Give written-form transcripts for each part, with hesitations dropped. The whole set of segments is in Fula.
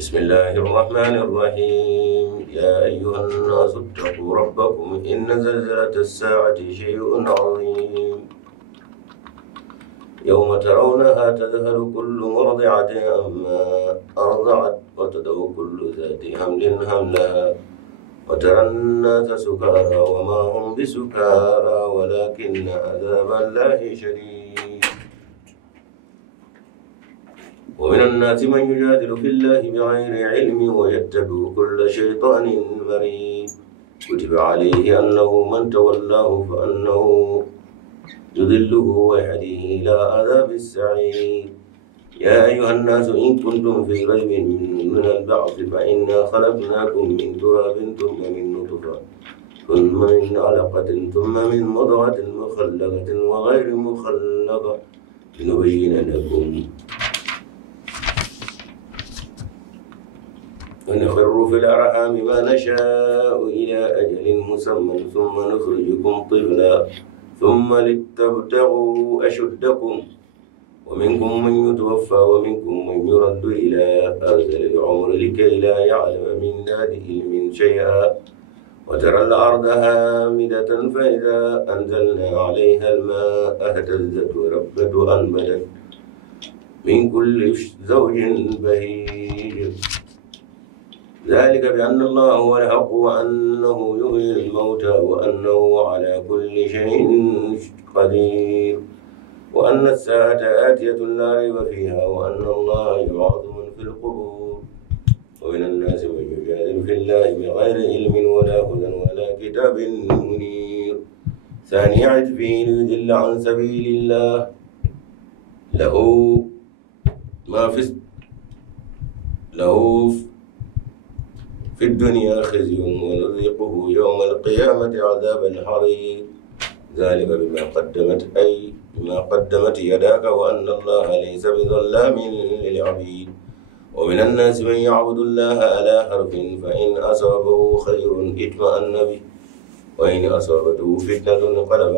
بسم الله الرحمن الرحيم يا أيها الناس اتقوا ربكم إن زلزلة الساعة شيء عظيم يوم ترونها تذهل كل مرضعة عما أرضعت وتضع كل ذات حمل حملها وترى الناس سكارى وما هم بسكارى ولكن عذاب الله شديد ومن الناس من يجادل في الله بغير علم ويتبع كل شيطان مريد كتب عليه أنه من تولاه فأنه يضله ويهديه إلى عذاب السعير يا أيها الناس إن كنتم في ريب من البعث فإنا خلقناكم من تراب ثم من نطفة ثم من علقة ثم من مضغة مخلقة وغير مخلقة لنبين لكم ونقر في الأرحام ما نشاء إلى أجل مسمى ثم نخرجكم طفلا ثم لتبتغوا أشدكم ومنكم من يتوفى ومنكم من يرد إلى أرذل العمر لكي لا يعلم من بعد علم شيئا وترى الأرض هامدة فإذا أنزلنا عليها الماء اهتزت وربت وأنبتت من كل زوج بهيج ذلك بأن الله هو الحق وأنه يحيي الموتى وأنه على كل شيء قدير وأن الساعة آتية لا ريب فيها وأن الله يبعث من في القبور ومن الناس من يجادل في الله بغير علم ولا هدى ولا كتاب منير ثاني عطفه ليضل عن سبيل الله له في الدنيا خزي ونذيقه يوم القيامة عذاب الحريق ذلك بما قدمت يداك وأن الله ليس بظلام للعبيد ومن الناس من يعبد الله على حرف فإن أصابه خير اطمأن به وإن أصابته فتنة انقلب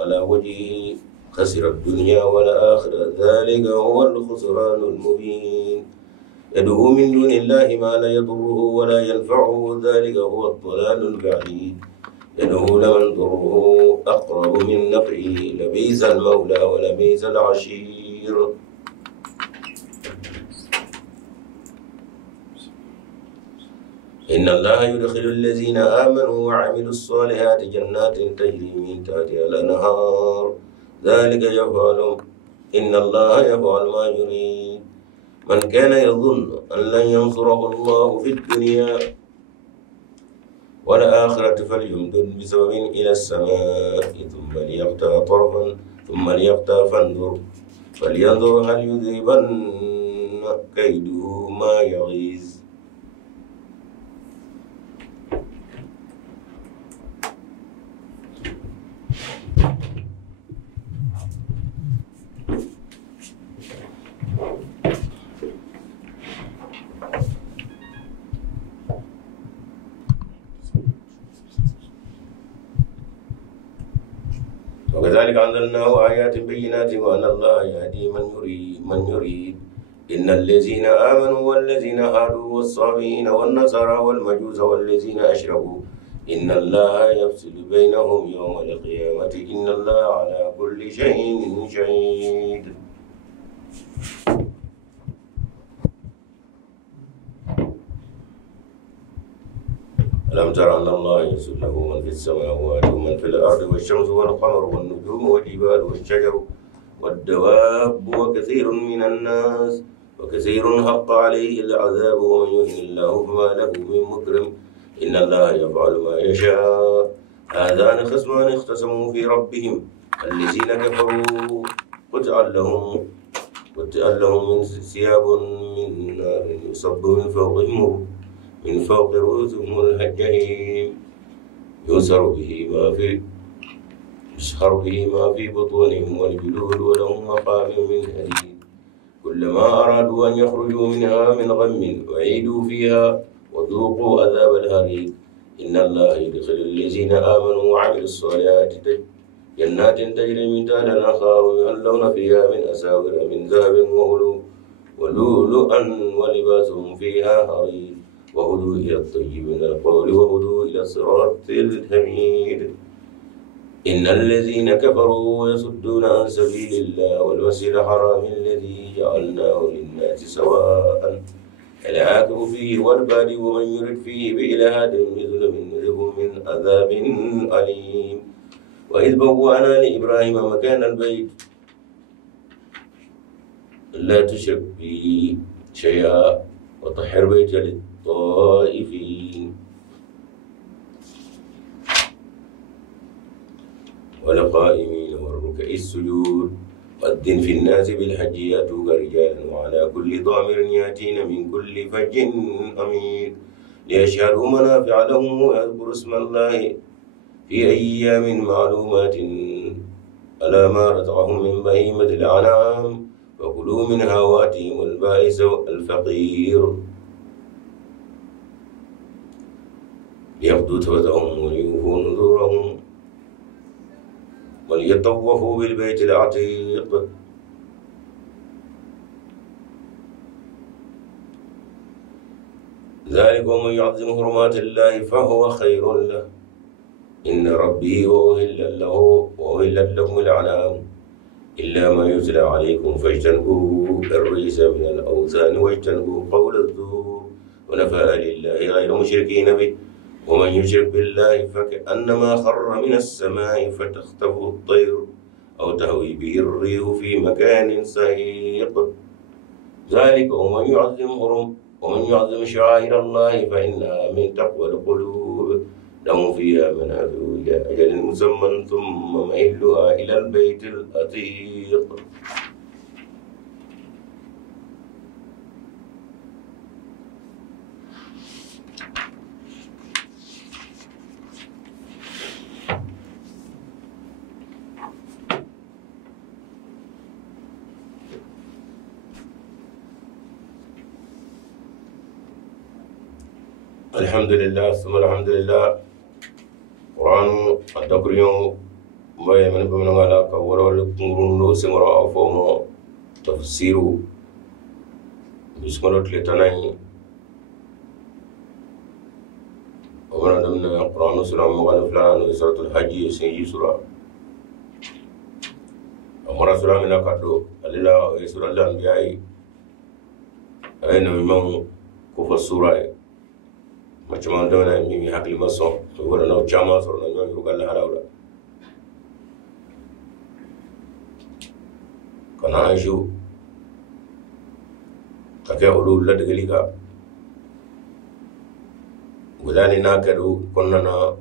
على وجهه خسر الدنيا والآخرة ذلك هو الخسران المبين يدعو من دون الله ما لا يضره ولا ينفعه ذلك هو الضلال البعيد يدعو لمن ضره أقرب من نفعه لبئس المولى ولبئس العشير إن الله يدخل الذين آمنوا وعملوا الصالحات جنات تجري من تحتها الأنهار ذلك إن الله يفعل ما يريد من كان يظن أن لن ينصره الله في الدنيا والآخرة فليمدد بسبب إلى السماء ثم ليقطع طرفا ثم ليقطع فلينظر هل يذهبن كيده ما يغيظ وكذلك أنزلناه آيات بينات وأن الله يهدي من يريد إن الذين آمنوا والذين هادوا والصابئين والنصارى والمجوس والذين أشركوا إن الله يفصل بينهم يوم القيامة إن الله على كل شيء شهيد ألم تر أن الله يسجد له من في السماوات ومن في الأرض والشمس والقمر والنجوم والجبال والشجر والدواب وكثير من الناس وكثير حق عليه العذاب ومن يهن الله فما له من مكرم إن الله يفعل ما يشاء هذان خصمان اختصموا في ربهم الذين كفروا قطع لهم من ثياب من نار يصب من فوق رؤوسهم الجحيم يسهر به ما في بطونهم والجلود ولهم مقام من حديد كلما أرادوا أن يخرجوا منها من غم أعيدوا فيها وذوقوا عذاب الحريق إن الله يدخل الذين آمنوا وعملوا الصالحات جنات تجري من تحتها الأنهار يحلون فيها من أساور من ذهب ولؤلؤا ولباسهم فيها حرير وهدوا إلى الطيب من القول وهدوا إلى الصراط الحميد إن الذين كفروا يصدون عن سبيل الله والمسجد الحرام الذي جعلناه للناس سواء العاقب فيه والبادي ومن يرد فيه بإلحاد بظلم نذقه من عذاب أليم وإذ بوأنا لإبراهيم مكان البيت لا تشرك بي شيئا وطهر بيتي للطائفين والقائمين والركع السجود وأذن في الناس بالحج يأتوك رجالا وعلى كل ضامر يأتين من كل فج أمير ليشهدوا منافع لهم ويذكروا اسم الله في أيام معلومات على ما رزقهم من بهيمة الأنعام فكلوا منها وأتيهم البائس الفقير ليقضوا تفثهم وليوفوا نذورهم وليطوفوا بالبيت العتيق ذلك ومن يعظم حرمات الله فهو خير له إن ربي وأهلت لكم الأنعام إلا ما يتلى عليكم فاجتنبوا الرجس من الأوثان واجتنبوا قول الزور ونفاء لله غير مشركين به ومن يشرك بالله فكأنما خر من السماء فتخطفه الطير أو تهوي به الريح في مكان سحيق ذلك ومن يعظم شعائر الله فإنها من تقوى القلوب لهم فيها منافع إلى أجل مسمى ثم مهلها إلى البيت العتيق الحمد لله ثم الحمد لله قرآن الدكريون ما يمن بمن على كورا لكمرون سمرا فوما تفسيرو بسمرة لتناي ومن ضمن قرآن سورة مغلف لنا سورة الحج سنجي سورة أمر سورة من أكادو الله سورة الأنبياء أين من كفر سورة macam mana mimi hakli maso wala no chama so no nyoy rugal harawla kana aishu kake ulul la degalika gudani na kadu konna na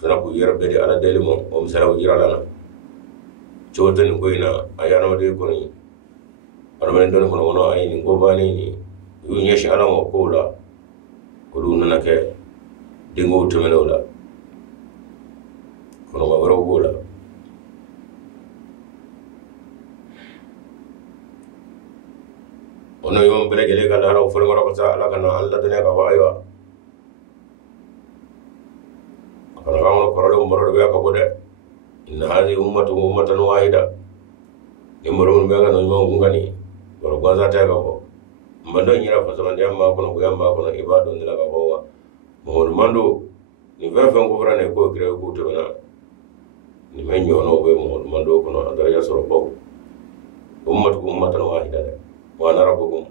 sana ku yarbe de ala delimo o misara wajira lana choten koina ayano de koni armen don kono wono ayini gobani ni yunya shala mo kola kulu nana ke dingo temeno la kono ma waro gola ono yom bele gele kala ro fo ngoro ko sa ala kana alla tane ka aywa kana ka ngono korode umro be ka bode inna hadhihi ummatan wahida imro mun be ga no mo ngani woro gwaza ta ka ko mando nyira fa sama yamba kono ko yamba kono ibado ndila ka ko mo mando ni va fa ko frane ko kire ko to na ni men nyono be mo mando kono andara ya soro ko ummatan wahida wa ana rabbukum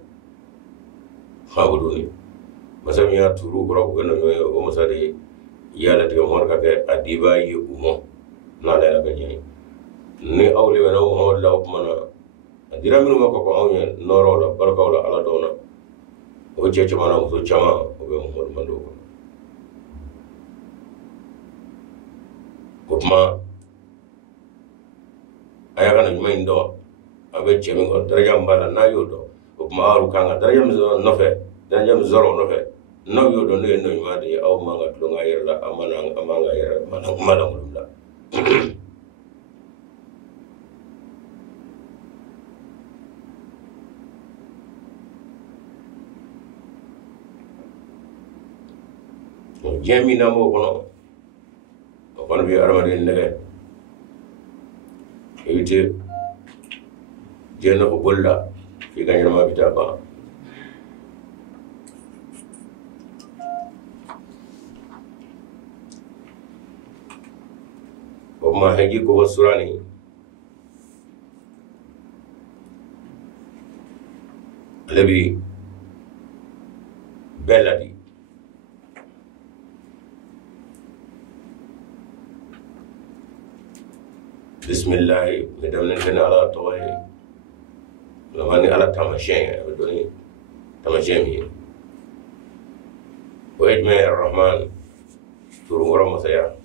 fa'buduni masami ya turu ko ko no o masade yala tiga mo ka ke adiba yi umo na la ga nyi ni awli wa no mo la mana adira minu mako ko awnya noro la barka wala ala dona o je chama na so chama o be mo mando ko kuma aya kana nyuma ndo abe chemi ko daraja mbala na yodo ko kuma aru kanga daraja mzo zoro no fe no yodo no eno nyuma de aw manga tulunga yerla amanga yerla mana mulumla jemi na mo kono bi armade ndege ite jeno ko bolla في كان ما بتابع وما هيجيك هو السوراني الذي بلدي بسم الله مدمن كنا على طوي لما ني على تماشين بدوني تماشين ويجمع الرحمن تروم مسيا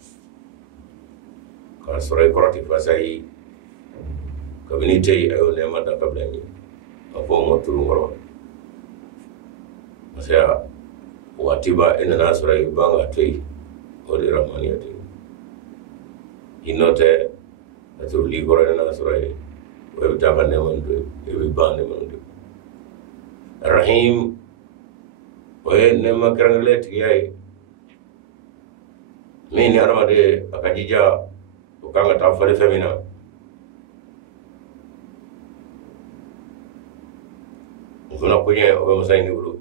كان سوري كراتي فاساي كابينيتي ايو نيما دا قبلني افو تروم مسيا واتيبا ان ناسوري بانغا تي ودي رحمانيتي inote aturu ligoro na surai we bitaba ne mandu e bande mandu rahim we ne makaranglet yai mini aramade akajija ukanga tafale femina ukuna kunye we musaini bulu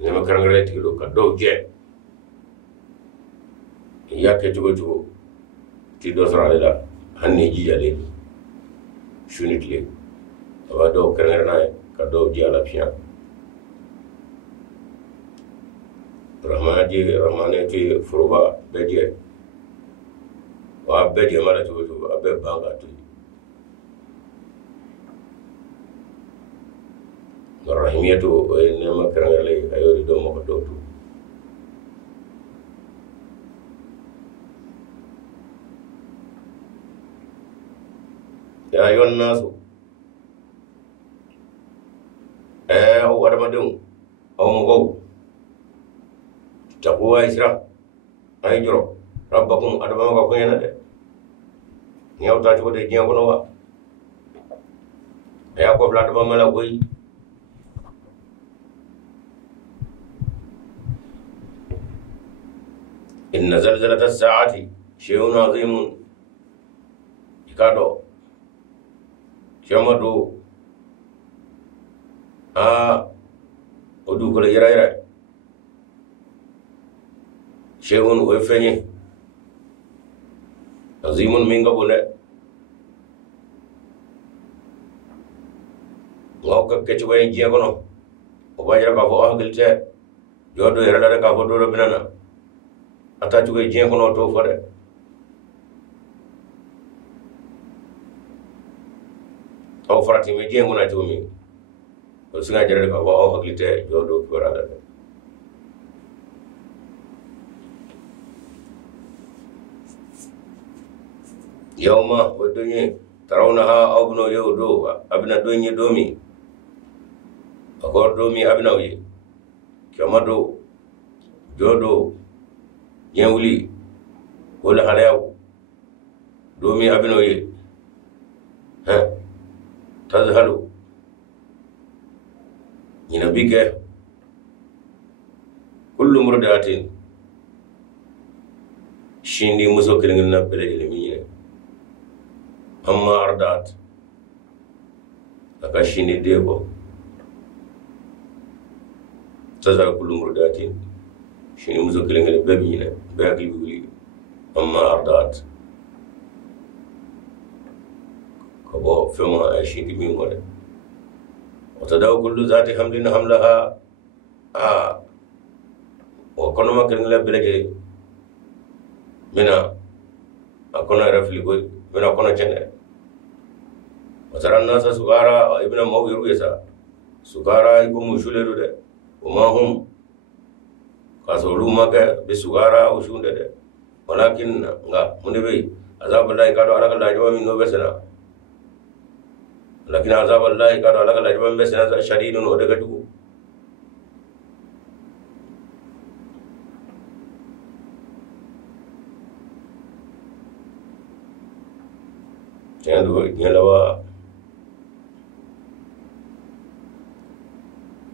ne makaranglet kilo kado je yake jugo ti do sarale hanni jijale shunitle awado karangana kado jala pia rahmane ti furuba beje wa beje mala to abe banga to rahimiyatu ne makarangale ayori do mo do to يا أيها الناس هو رمضان أو مغو تقوى إسراء أيجرو ربكم أدبما كوكو ينادي نيو تاجو دي جيان كنوا يا كوف لا دبما لا كوي إن زلزلة الساعة شيء عظيم كادو Chamado odu ko yira shehun o fenye azimun minga bone ngawka kecci way jeegono o bajara ka fo ahgilte yodo yira ka fo do binana ata tugo jeegono to fode aw farati me jengu na tumi o singa jere ka wa haglite jodo korada yawma wadunye tarawnaha awbno yawdo abna donye domi akor domi abna wi kamado jodo yewli wala halayaw domi abna wi ha تذهلوا ينبيك كل مردات شيندي مسوكلين نبل اليمين أما أردات أكا شيندي ديبو تذهل كل مردات شيندي مسوكلين البابين باقي بقولي أما أردات كبو فما أشيد من ولا وتداو كل ذات حمل حملها وكنا ما كنا لا بلجي منا أكون رفلي بوي منا أكون جنة وترى الناس سكارا ابن مو يرويسا سكارا يكون مشولة ده وما هم كاسولو ما بسكارا وشون ده ولكن لا منبي عذاب الله كادو على كل جواب من نوبسنا لكن عذاب الله كادو على كل جواب بسنا شديد ودقدو jangan nyalawa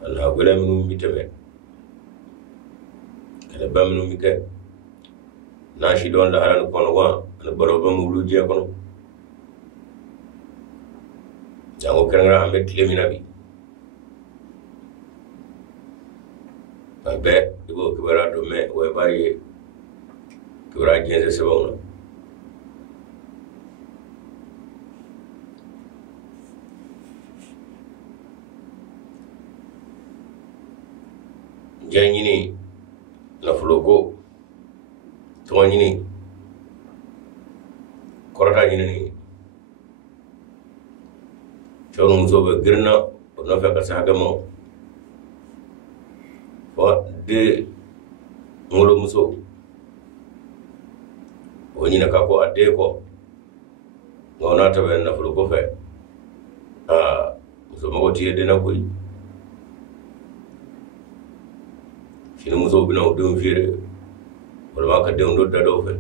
Allah gula minum bitame kala bamnu mike nashi don la halan kono wa na baroba mulu je kono jango keranga ambe klemina bi abe ibo kibara do me we baye kibara genze sebawna janyini la fulogo tonyini korata nyini cewno musoɓe girna no fekka saga mo fo de ngolo muso o ñina ka ko adde ko ngona tabe na fulo ko fe muso mo tiye de na koy sino muso bina o dum fire wala ma ka de ndo dado fe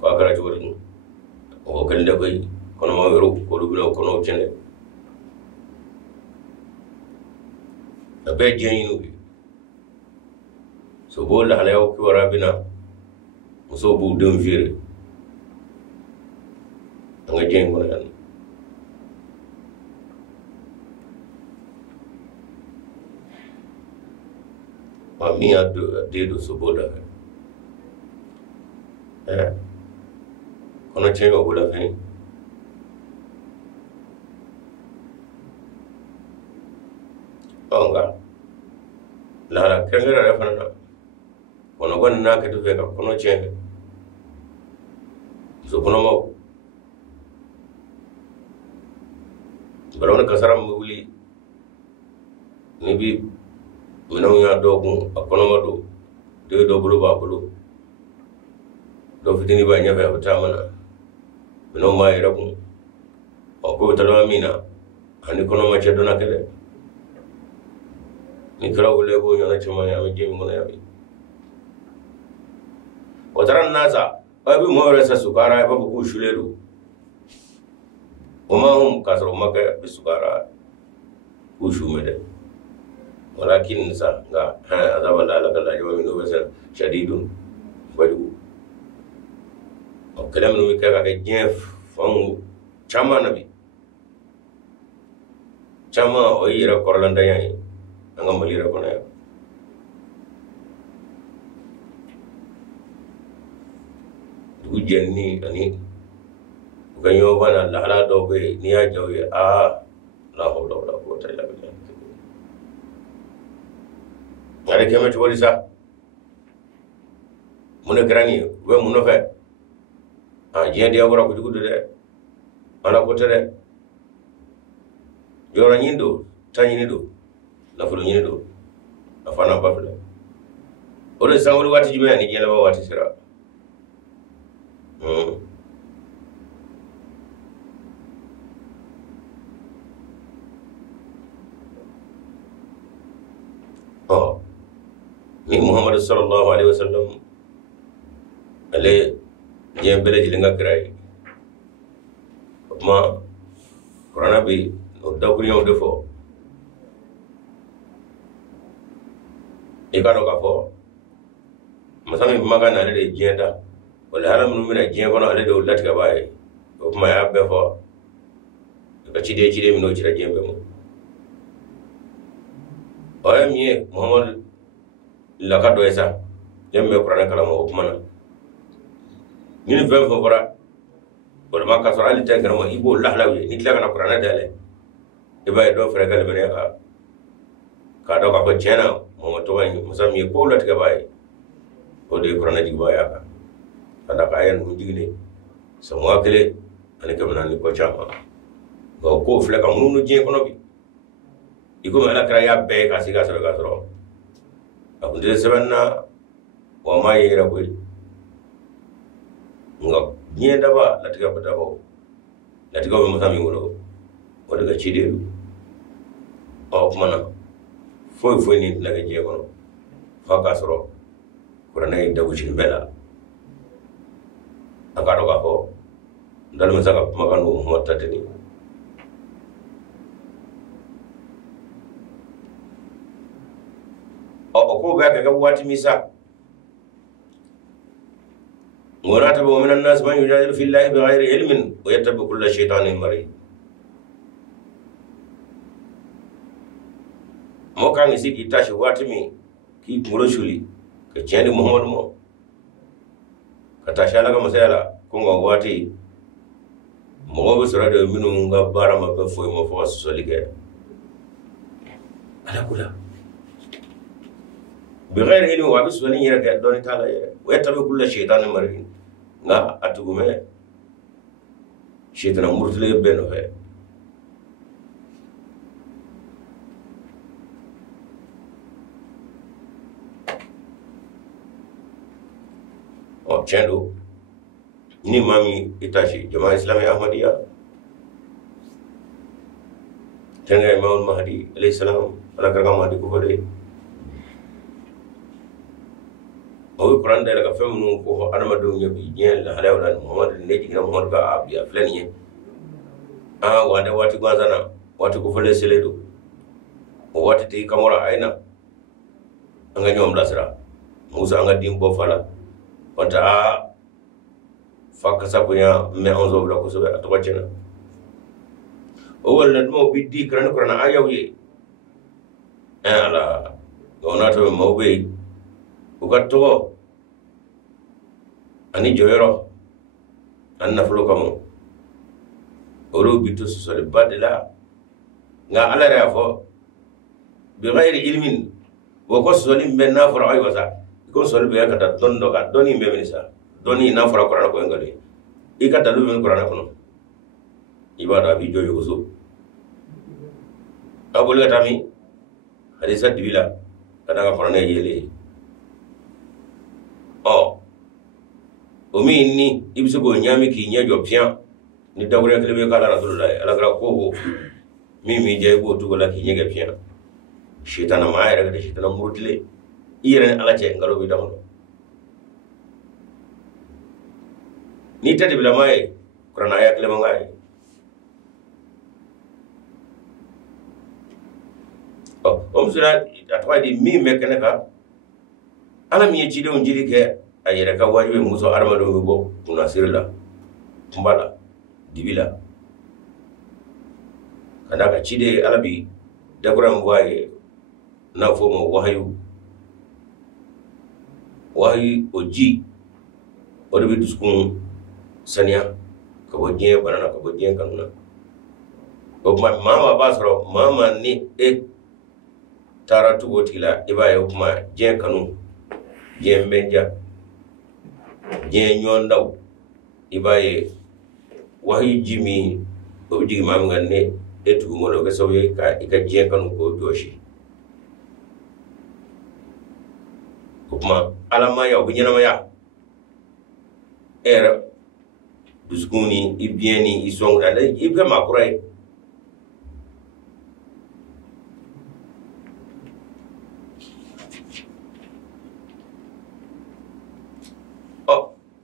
ko akara jori o kan de koy kono ma wero ko do bina kono cene abe jeyinu so bo la hala yaw ki wara bina muso bu dum fire nga jeng ko yan mi dedo so boda kono chengo boda fe onga la kengera refana kono gonna ka tufe ka kono chengo so kono mo barawna kasaram wuli ni bi minnu y'a dɔgɔkun a kɔnɔma don den dɔ bolo b'a bolo dɔ fitinin b'a ɲɛfɛ a bɛ taama na minnu b'a yɛrɛ kun ko bɛ taa min na ani kɔnɔma cɛ dɔnna kɛ dɛ ni kɛra wele b'o ɲɔgɔnna caman ye a bɛ jɛmi kɔnɔ yan bi o taara nasa a bɛ mɔgɔ wɛrɛ sa sukara i b'a fɔ k'u sulen don o ma hun k'a sɔrɔ o ma kɛ sukara k'u su mɛ dɛ ولكن نساء عذاب الله لك الله جوا منه بس شديد بدو الكلام إنه كذا كجيف فهم شما نبي شما أي را كورلان دايا أنغام ملي را كنا دوجني أني وكانوا بنا لا لا دوبي نيا جوي لا حول ولا قوة إلا بالله ale kema chori sa mune grani we muno fe je dia wora ko jugudu de ala ko tere jora nyindo tanyini do la fulo nyini do afana bafle ore sangol wati jibe ani jela ba wati sira ni Muhammad sallallahu alaihi wasallam ale jembele jilinga kirai ma corona bi no dawriyo defo e kado ka fo masami magana ale de jenda wala haram no mina jemba no ale de ulat ka bae o ma ya be fo ka chide mi no chira jembe mo o mi Muhammad la ka do esa jemme qur'an kala mo kuma ni fe fo fora wala ma ka so ali tan garmo ibo lahlawi ni tla kana qur'an dale e bay do fere gal bene ka do ka ko chena mo to wani musami ko lat ga bay o de qur'an di bay aka ada ka ayan mu digne so mo akele ani kam nan ko chama ko fle ka munu je ko no bi iko mala kra ya be ka siga so akunde sebenna wa ma yera ko nga nyenda ba latiga patabo latiga mo sami ngolo o daga chide o mana foi ni daga je ko fa ka soro qur'ana da wucin bela aka do ka ko dal mo saka maganu mo tatani ko ga ga wati misa وراتب ومن الناس من يجادل في الله بغير علم ويتبع كل شيطان مريض mo kan isi ki tashi watimi ki ngolo shuli ka cendi muhammad mo kata shala ka masala ko ngo wati mo be sura de minu nga bara ma be foy mo fo solige ala kula بغير علم وابس ولين يرجع دون تعالى ويتبع كل شيطان مرين نا أتقومه شيطان مرتلي بينه هي أو شنو ini mami itashi jamaah Islami Ahmadiyah tengah Imam Mahdi alaihi salam ala karga Mahdi ko fode o Quran da daga femnu ko adamadu nyabi nyen la halawla Muhammad ne jigina Muhammad ka abiya flani wanda wati gwanzana wati ko fole seledo o wati ti kamora aina anga nyom lasra Musa anga dimbo fala wanta fakka sakunya me onzo bla ko so to wacena o wala mo biddi Quran ayawi ala gonato mo be ugatto ani joyoro anna fulo kamo oro bitu sosole badela nga ala rafo bi ghairi ilmin wo ko sosole menna fara ay wasa ko sosole be kata dondo ka doni be minisa doni na fara Qur'an ko ngale ikata lu men Qur'an ko ibada bi joyo ko so abul gatami hadisa dibila kada ka Qur'an yele omi ni ibsu go nyami ki nyajo pian ni dawre kele be kala rasulullah ala gra ko mi je go to la ki nyege pian shaytan ma ayra de shaytan murtile iren ala ce ngalo bi damono ni tade bila mai qur'an aya kele mangai sura atwa di mi mekanaka ala mi ci de on jiri ke ayere ka wajibe muso armado mi bo kuna sirla mbala dibila kada ka cide alabi daguram waye na fomo wahyu oji odobi duskun sania ka bodje banana ka bodje kanuna o mama basro mama ni taratu wotila ibaye kuma je kanu je menja je nyondaw ibaye wahi jimi o digi mam ganne etu mo lo so ye ka je kanu ko doshi kuma alama ya obinyana ma ya era duskuni ibieni isongra da ibga makurai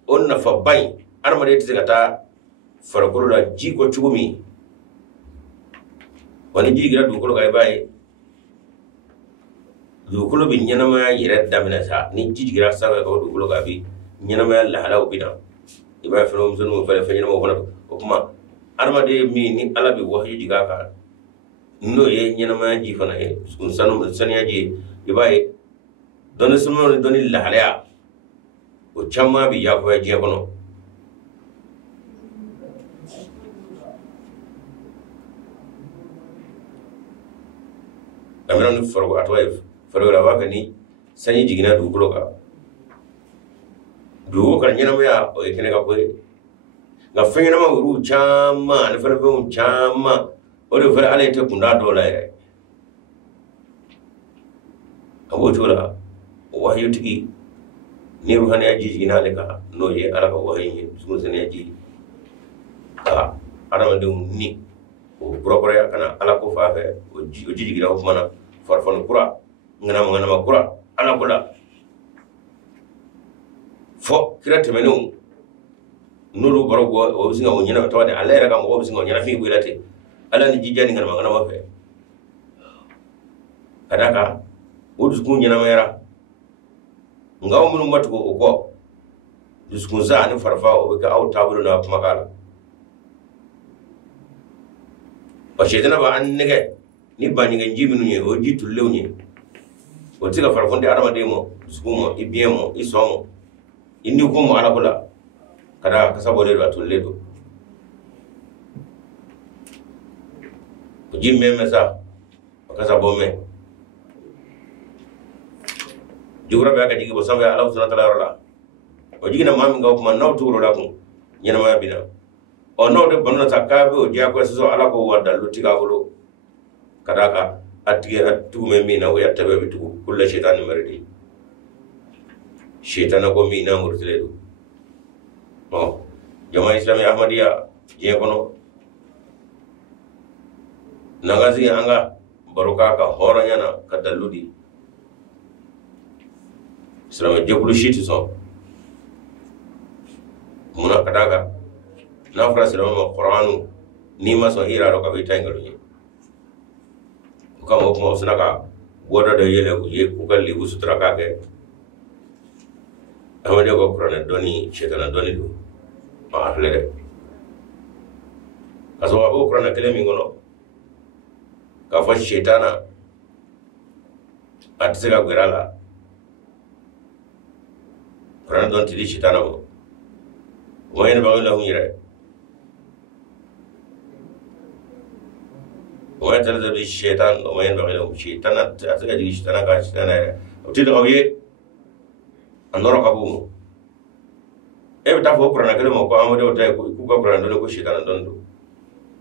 onna fa bay armade tigata farakuru da jiko chugumi wani jigira dukolo kay bay dukolo bi nyanama yere damina sa ni jigira saga ko dukolo gabi nyanama la hala ubina iba fero mzunu fere fere mo kono kuma armade mi ni alabi wahyi jiga ka no ye nyanama ji fana e sun sanu saniya ji iba doni sumo doni la hala o chamma bi ya ko je kono amran forgo atway forgo la wakani sanyi jigina du kulo ka du ka nyina mo ya o kene ka ko ga fengena ma ru chamma ne fere be chamma o de fere ale te kunda dola e abo tola wahyu tigi ni ruhani aji jina le ka no ye ala ka wahi sun sene aji ka adama de ni o propre ya kana ala ko fa fe o jiji gira o mana farfan kura ngana ma kura ala kula fo kira temenu nuru borogo o bisinga o nyina tawade ala era ka mo bisinga nyina fi builate ala ni jijani ngana ma fe kadaka o dusku nyina mera ngaw mun matugo ko duskun za ni farfa o ka au tabulu na kuma kala o shedana ba an nege ni ba ni ngi minu ni o jitu lewni o tiga farfonde adama demo sukumo ibiemo isomo indi ko mo ala kula kada kasabo le do le do o jimme mesa kasabo me jura be ka jigi bo sambe ala subhanahu wa ta'ala o jigi na mami ngaw kuma naw turo la ko nyina ma bina o no de bonno sakabe o jiya ko so ala ko wada lutiga bolo kadaka atugu me mina o yattabe bitugu kullu shaytan maridi shaytan ko mina murtile do o jama islami ahmadiya je kono nagazi anga baruka ka horanya na kadalludi islami jebulu shiti so muna kadaka na fra islami qur'anu ni ma so hira ro ka bitangalu ni kama kuma suna ka goda da yele ku ye ku kalli ku sutura ka ke amade ko qur'an doni shaytan doni do ma ahle de kaso ko qur'an kele mi ngono ka fa shaytana atsega gwirala qur'an don tidi shaytana mo wayne ba la hunyire وما تلذ بالشيطان وما ينبغي له الشيطان أتجد الشيطان قال الشيطان وتدعوه النور قبوم إيه بتعرفوا قرآن كلمة قام ده وتاي كوكا قرآن دونه كو الشيطان دونه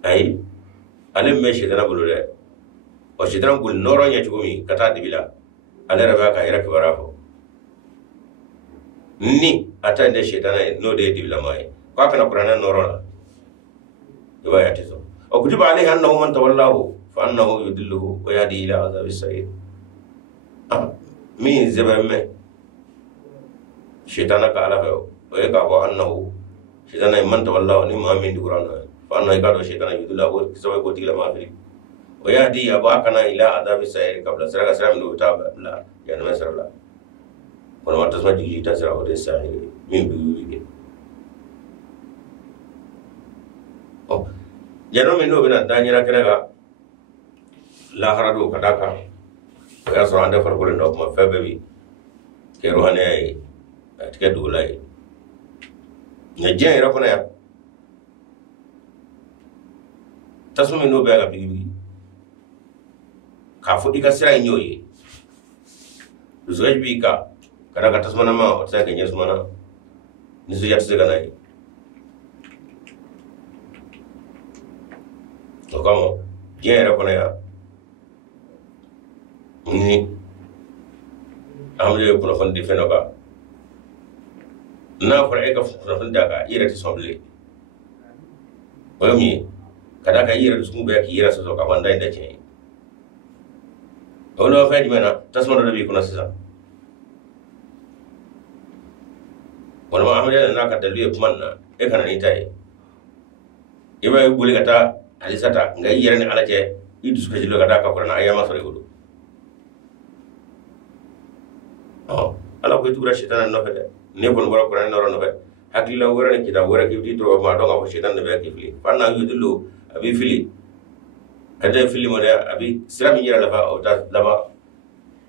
أي ألم ما الشيطان بقوله له والشيطان بقول نورا يجومي كتاد بلا على ربك هيرك برافو ni atande الشيطان نو ده دبلا ماي كأكنا قرآن نورا يبغى يعتزو وكتب عليه أنه من تولاه فأنه يدله ويهدي إلى عذاب السعير مين زبم شيطانك على فيه ويقع أنه شيطان من تولاه نما من دورانه فأنه يقع شيطان يدله وكسوي قتيل ما فيه ويهدي أباكنا إلى عذاب السعير قبل سرقة سرقة من وتاب لا يعني ما سرق لا ولما تسمع جيجي تسرق ودي السعير مين بيجي jano min no bina danyira kerega la harado kadaka ya so ande farko ndo ma febe bi ke rohane ay atike dulay ne je ra kona ya tasu min no be ga bi ka fudi ka sira nyoyi bi ka kada ka tasmana ma o ta ke nyesmana ni su yatse ga nay to kamo jere kono ya ni amle ko fondi fenoka na fara eka fonda ka ire ti somble omi kada ka ire su be ki ire so ka banda inda ce ono fa di mena tasmo do bi kuna sisa wala ma amle na ka dalu e manna e kana ni tay iba buli kata alisata ngai yere ni alaje idu suka jilo kata ka korana ayama sore gudu ala ko tugura shaytan no fede ne bon bora korana no fede hakila wora ni kita wora ki ditro ma do nga shaytan ne be ki fili fanna yudullu abi fili ade fili mo de abi sira mi yira lafa o ta laba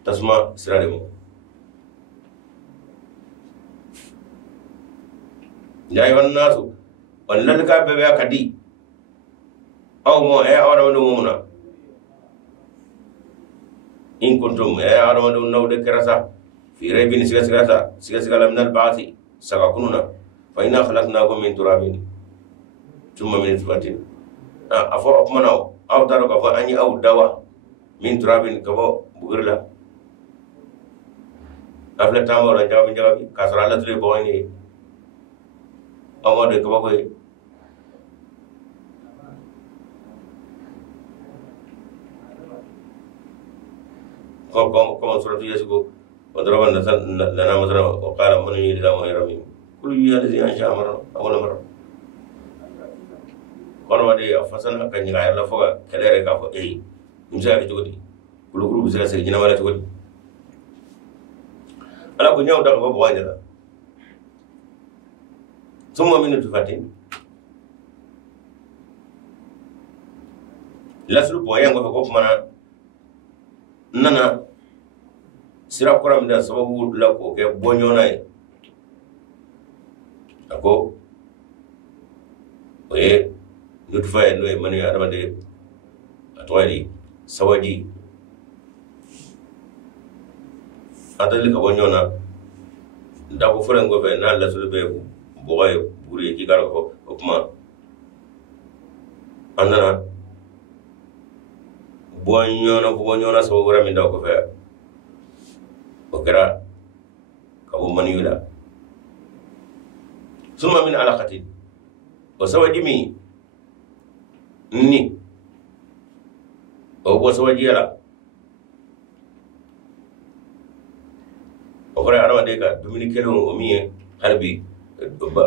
tasma sira de mo jay wan nasu wallal ka be kadi أو ما أعرف نومنا إن كنتم أعرف نود كراسة في ريب سكاسة من البعث سكاكوننا فإنا خلقناكم من تراب ثم من نطفة أفو أقمناو أو تارك أفو أني أو دوا من تراب كبو بغرلا أفلا تامو رجاو من جوابي كسر الله تري بويني أو ما ده كبو كوي كما سورة ياسين وضرب لنا مثلا وقال من يريد الله يرمي كل الذي أنشأ مرة أول مرة kono wadi fasana kan nyira la foga kelere ka fo misa ke jodi kulu bisa se jina wala jodi ala ko nyaw dal ko bo wanya la summa minute fatin laslu bo yango ko mana nana sira kura min da sababu la ko ke bonyona e ako oye nutfa no e manu adama de atwali sawaji adali ka bonyona nda ko fere ngo fe na la sulbe boy buri ki karo ko kuma andana bonyona sababu ra min da ko fe o kera ka bo manu la summa min alaqatin o sawaji mi ni o bo sawaji ala o fara arama de ka dumini kelo o mi harbi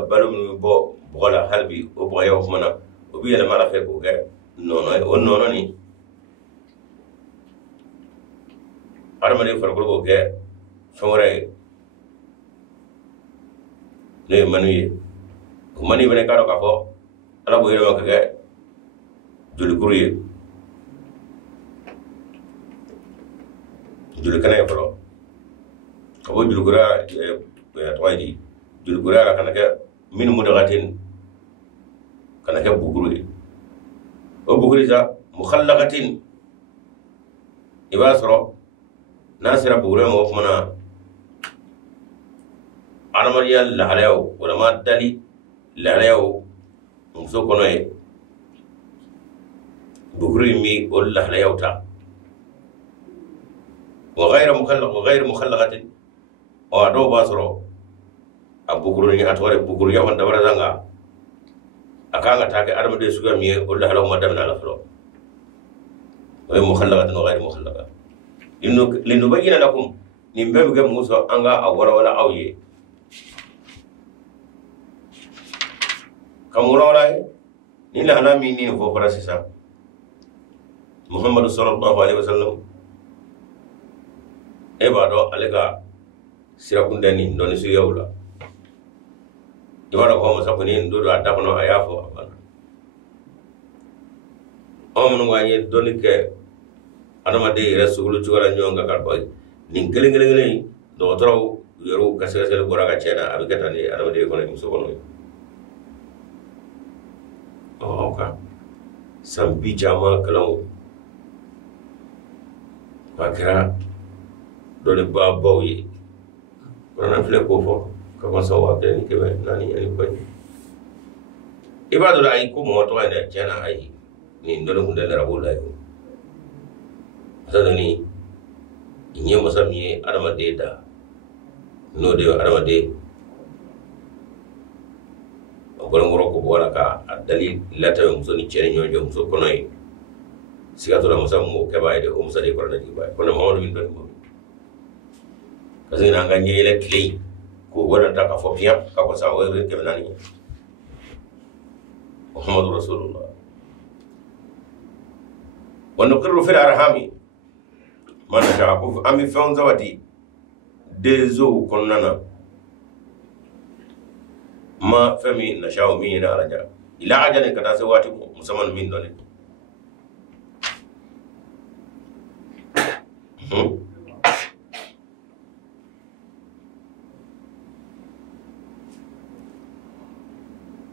balum bo bola harbi o bo yaw mana o bi ele mala fe ko ke nono ni arama de fara ko ke fawre ne manuye mani bene karo ka fo ala bo yero ka ke juli kuruye juli kana folo ka bo juli kura toydi juli kura kana ke min mudagatin kana ke bukuruye o bukuri sa mukhallaqatin ibasro nasira bukure mo kuma aramariya lahalayo wala ma dali lahalayo muso kono ye bukuri mi o lahalayo ta wa ghayra mukhallaqatin o ado basro a bukuru ni atore bukuru ya wanda barazanga akanga take aramade suga mi o lahalayo madamna la flo wa mukhallaqatin wa ghayra mukhallaqa linubayyana lakum nimbe buge muso anga awara wala awye kamuraulai ni la alami ni fo farasisa Muhammad sallallahu alaihi wasallam e ba do alega sirakunda ni ndoni su yawla ibara ko mo saponi ndodo adabno ayafo abana omno wanye doni ke adama de rasulu chugara nyonga karboy nin kelengele do toro yoro kasasel boraga chena abikata ni adama de kono muso kono ka sambi jama kalam bakira dole ba bawye kono fle ko fo kama sawa de ni kebe nani ani ko ibadu ay ko mo to ene jana ay ni ndolo ko dele rabul ay sadani inye musamiye adama de da no de adama de ngoro ko wala ka dalil lata muso ni cere nyojo muso kono yi sigato la musa mo ke bayde o musa de korona di bay kono mo min don mo kasi na nganye le klei ko wala ta ka fo pia ka ko sa o ke nani muhammadu rasulullah wa nuqirru fil arhami man sha ko ami fon zawati dezo konnana ma fami nashao min ina raja ila ajalin kata sai wati musamman min dole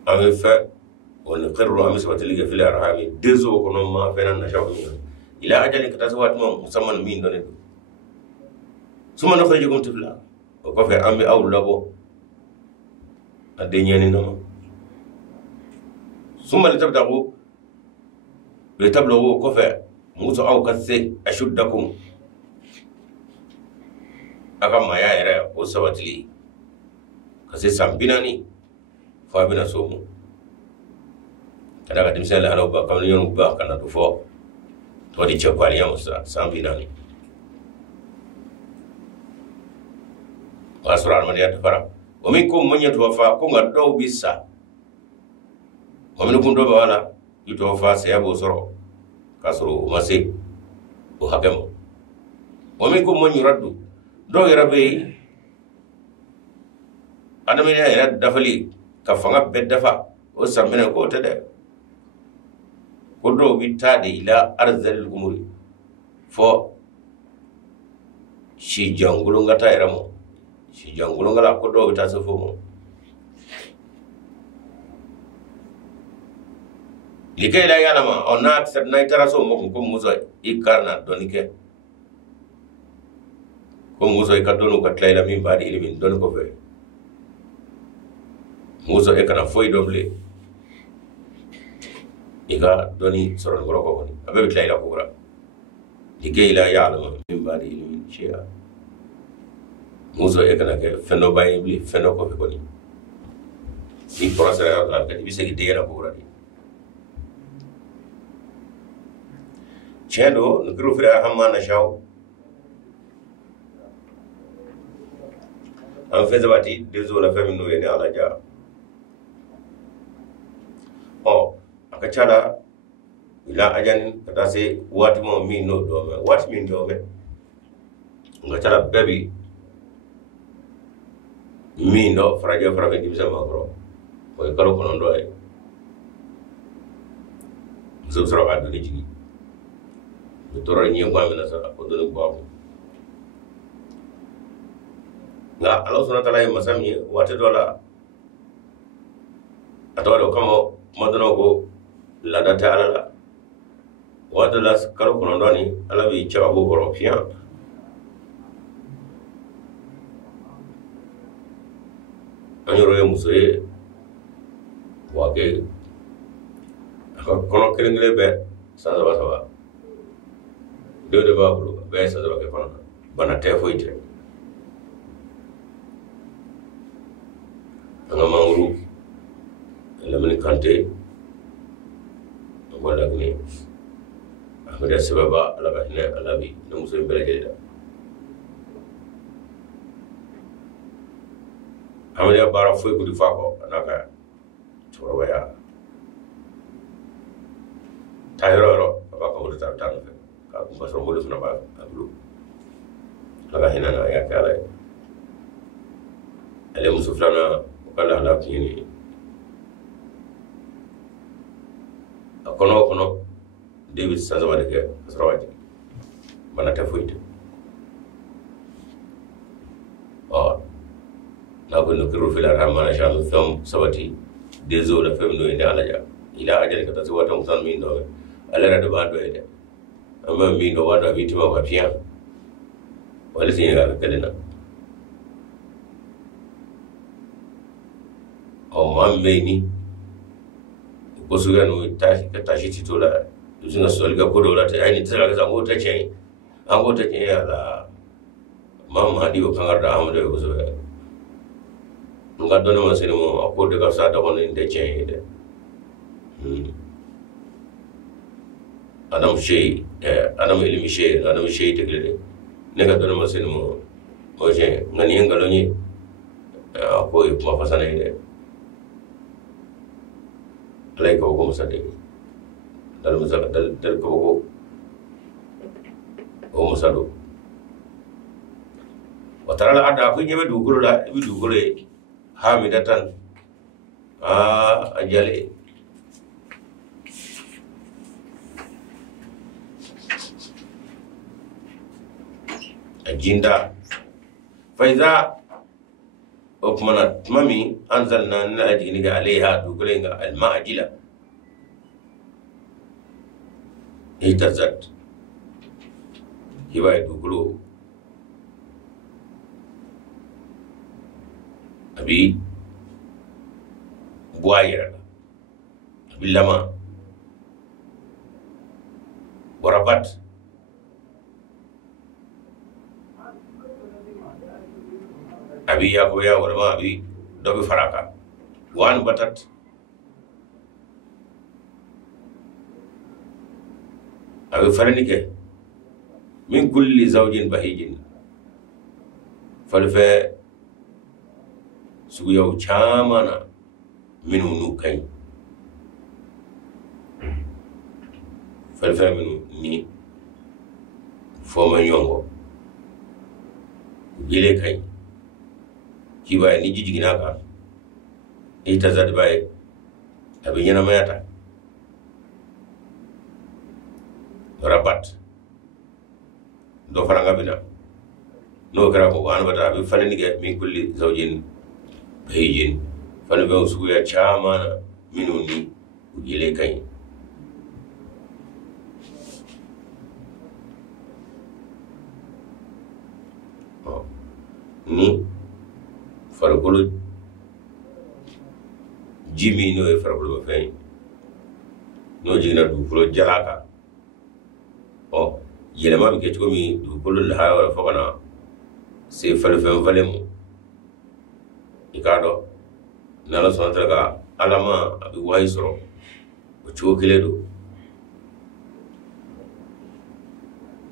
ame fa wala qirru ame sabati liga fil arhami dezo kono ma fena nashao min ila ajalin kata sai wati musamman min dole suma nakhrijukum tifla ko fa ame awlabo adenya ni no summa litabtagu ko fa muso aw kasse ashuddakum aka maya era o sabatli kasse sambinani fa bina somu kada ka dimsal halaw ba kam yon ba kana to fo to di chapali yamusa sambinani wasura armadiya tafara ومنكم من يتوفى كون غدو بيسا ومنكم دو بوالا يتوفى سيابو سرو كسرو مسي وحكم ومنكم من يرد دو يربي adama ya yɛrɛ dafali ka fanga bɛɛ dafa o sanminɛ k'o tɛ dɛ ko dɔw bi taa de ila arzalil umuri fɔ si jangulunga ta eramo si jangulunga la ko do ta so fomo likay la yalama onat sat na itara so mo ko muso ikarna donike ko muso ikadonu ka tlayla min baadi ilimin don ko fe muso e kana foy doble iga doni soron goro ko woni abe tlayla ko gura likay la yalama min baadi ilimin shia muso e kana ke feno bayi bli feno ko fe koni si procès la ka bi se gidera ko gura chendo ngru fira hamma na shaw an fezabati dezo la femino ene alaja aka chala ila ajan kata se wati mo min no do me wat min do me nga chala baby min no fraja fraga dibisa magro ko kalo kono do ay zo sura adu ni jigi tora nyi ngwa mena sa ko do ko nga Allah subhanahu wa ta'ala masami wata dola atawado kamo madono go la data ala wata la kalo kono doni ala bi chawa go european anyoro musoye wage kono kelengele be sa ba do de babulu be sa do ke kono bana te foite anga mangru lamani kante wala gni amada sababa ala bahna alabi na muso bela jeda amada bara foy ko di fako anaka chorwaya tayro ba ko do tan aku pasal boleh sana ba ablu laga hina na ya kala ale musuflana kala la kini kono David sanzama de sarawaji mana ta fuite la ko no kiro fila ramana sha film sabati dezo la film no ina alaja ila ajal ka tawata musan min do ala da ba do ede amma mi no wada vitima ba fiya wala sin ga kalina mamme ni ko su ga no tashi titola suna solga ko dola ta ai tsara ga zango ta ce an go ta ce ya la mamma hadi ko kangar da amdo ko so nga dono ma sene mo ko de ka sa da ko ne ce de adam ilimi shay adam shay te gele ne ga dono ma sene mo o je ngani ngalo ni ko e ma fasana ne alay ko ko musade dal musal dal ko o musado watara la ada ko nyebe duguro la bi duguro hamidatan ajale ajinda faiza okmana mami anzalna na ajiniga alaiha dugulenga almajila itazat hibai dugulo abi buayira abi lama warabat abi ya goya warma abi dobi faraka wan batat abi faranike min kulli zawjin bahijin falfe suyaw chamana minu nukai falfe minu ni foma yongo gile kai kiba ni jijigina ka ita zad bay abin yana mayata rabat do faranga bina no kara ko an bata bi falani ga min kulli zawjin bahijin fani be su ya chama minuni ile kai ni farkolo jimi no e farkolo ba fay no jina du fulo jalaka o yelema bi ke to mi du fulo la wala fakana se falfen valemu ikado nala sonata ga alama abi wayi soro o chokile do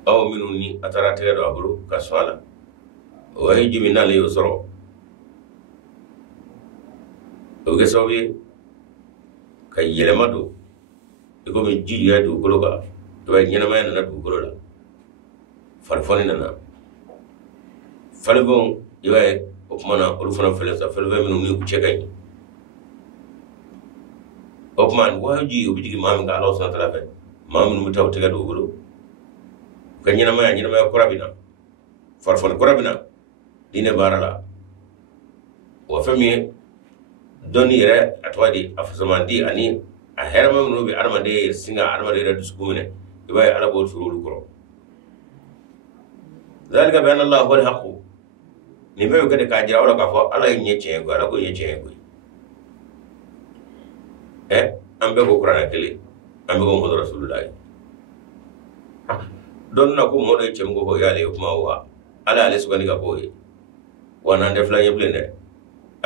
aw minuni atara tere do abulu kaswala wayi jimi nale yo soro o ke sobi kay yelema do ko mi ji ya do ko ga to ay nyana may na do ko la farfoni na falbon iwaye o kumana olu fana fele sa falbe minu ni ku chegay o kuman waji o bidigi mam ga Allah subhanahu wa ta'ala mam nu taw tega do golo ka nyina may kurabina farfon kurabina dine barala wa fami doni re atwadi afzamandi ani a herma no bi armade singa armade re duskumene iwaye ala bo turulu koro zalika bi anna Allah huwa al-haqq ni be ko de ka jira wala ka fo ala yin yeche ko ala ko yeche ko ambe ko qur'an kele ambe ko muhammad rasulullah don na ko mo de chem go yale kuma wa ala ale su gani ka ko wana de fla yeblene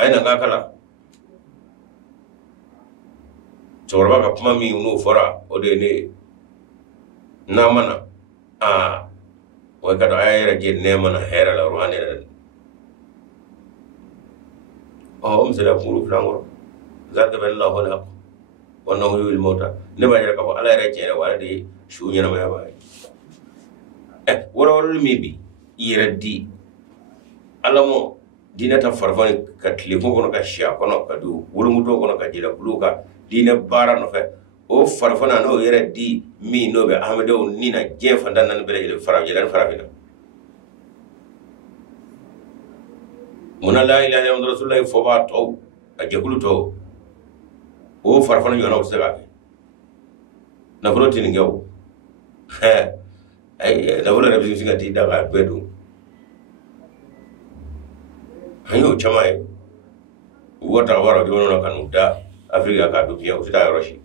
ay na ka kala chorba ka kuma mi no fora o de ne na mana wa ka do ayra je ne mana hera la ruane مثلا مولو فلانغور ذات بين الله ولا وانه يول الموتى نبا يركب على رجع ولا دي شو ينام يا باي ولا ميبي يردي alamo dina ta farfani ka telefon kono ka sha kono ka du wurumuto kono ka jira buluka dina bara no fe o farfana no yere di mi no be ahmedo nina jefa dan bere ile farajelan farafina muna la ilaha illallah rasulullah foba to a jekulu to o farfana yona o sega na protini ngaw ay na wala rabbi singa ti daga bedu hanyo chamae wota wara di wono kanu da afrika ka do biya usita yoroshi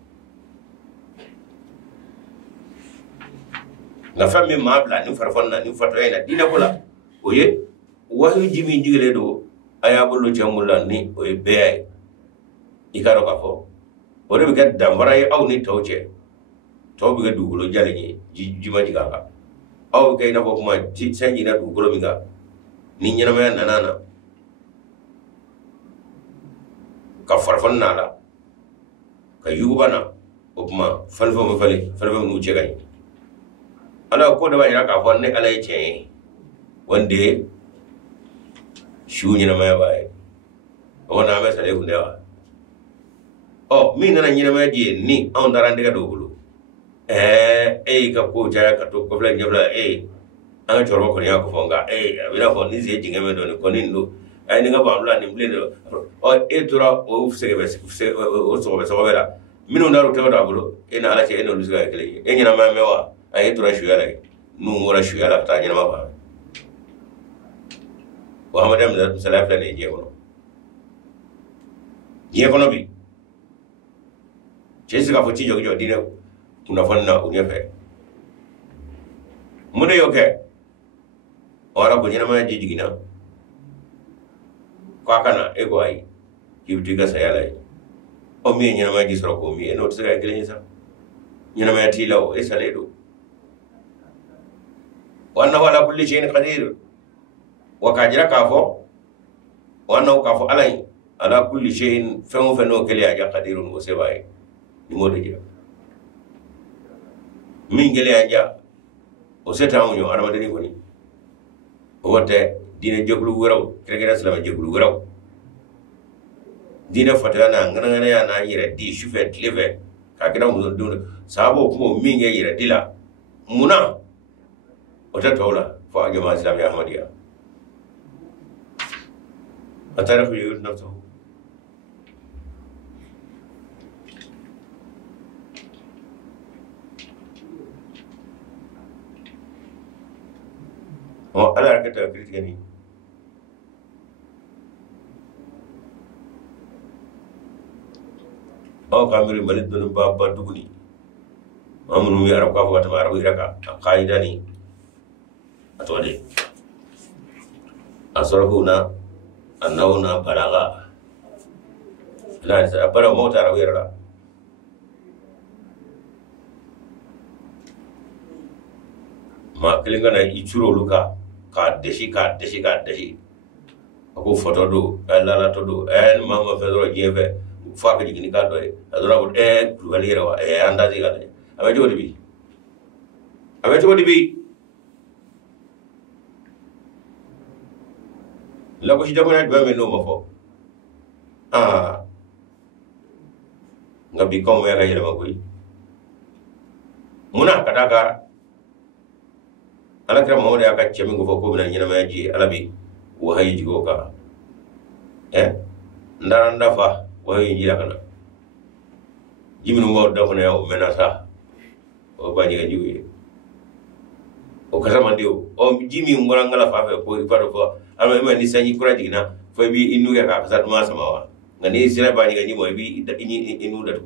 na fammi mabla ni farfana ni fatayna dina kula oye wayu jimi digele do aya bolu chamulla ni oye be ikaro ka fo ore bi gadda maray aw ni tawche to bi gaddu gulo jale ni jima jiga ka aw kay na ko kuma sanji na du gulo mi ga ni nyana ma nanana ka farfan nala ka yugubana o kuma falfo mo falfo mu che gani ala ko da ba ira ka fo ne ala che wande shu nyina ma bae ona ma sale kunde wa o mi nana nyina ma di ni on darande ga dogulu ka ko jaya ka to ko fla nyabla anga choro ko ya ko fonga bila fo ni ze jinga me do ni ko ni ndo ay ni ga ba mla ni mble o tura o fsege be o so be so bela minu ndaro tewa da bulo ina ala che eno lusiga kele nyina ma mewa ay tura shu yala nu ngora shu yala ta nyina ma ba wa madam da salafla ne je kono bi je siga fo ci jojo dine kuna fanna o nyefe mune yoke ora ko nyina ma jigina ko kana e ko ay kibti ga sayala o mi nyina ma gisro ko mi eno tsaga gele sa nyina ma tilaw e saledo wa anna wala kulli shay'in qadir wakajira kafo wana kafo alai ala kulli shay'in feno kele aja qadirun o sebaye ni modo jira min gele aja o seta onyo arama deni koni o wote dina joglu wuraw kregera salama joglu wuraw dina fatana ngana ya na yira di shufet leve ka kira mu dun sabo kuma min ge yira dila muna o ta tawla fa jama islam ya ahmadiya أتعرف يقول نفسه أنا أركت أكريت يعني كاميري مالد دون بابا دغني أمر مي أرب كافو تما أرب يركا قايداني أتودي أصرفونا أنونا بلاغا لا أبرا موت أرب يركا ما كلنا يشرو لوكا كادشي ako photo do la to do mama fedro jeve fa ka jigini ka do adora ko walira wa anda ji gale ame jodi bi la ko shida ko na do me no mafo ngabi ko me ga yele makoy muna kadaka ala kira mawde aka chemi go fo ko bina nyina maji alabi wahayi jigo ka ndaranda fa wahayi jira kana jiminu mo da ko ne o menasa o bañi ga jiwi o kasa mandio o jimi ngorangala fa fe ko fado ko ama ma ni sanyi kuraji na fa bi inu ya ka kasa ma samawa ngani sira bañi ga jimo bi inu datu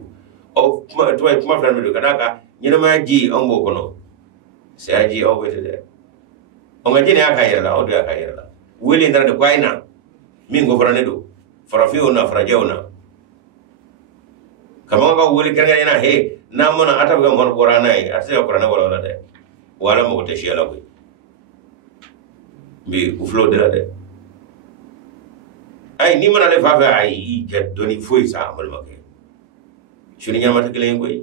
o kuma flan do kadaka nyina maji ambo kono sai ji o bete de o ngajini aka yera o do aka yera wili ndara de kwaina mingo farane do farafio na farajona kama ga wili kanga ina he na mona ata ga mon borana ai atse ko rana wala de wala mo te shiala ko bi uflo de la de ai ni mana le fa fa ai je doni foi sa amal make shuni nyama ta kelen koy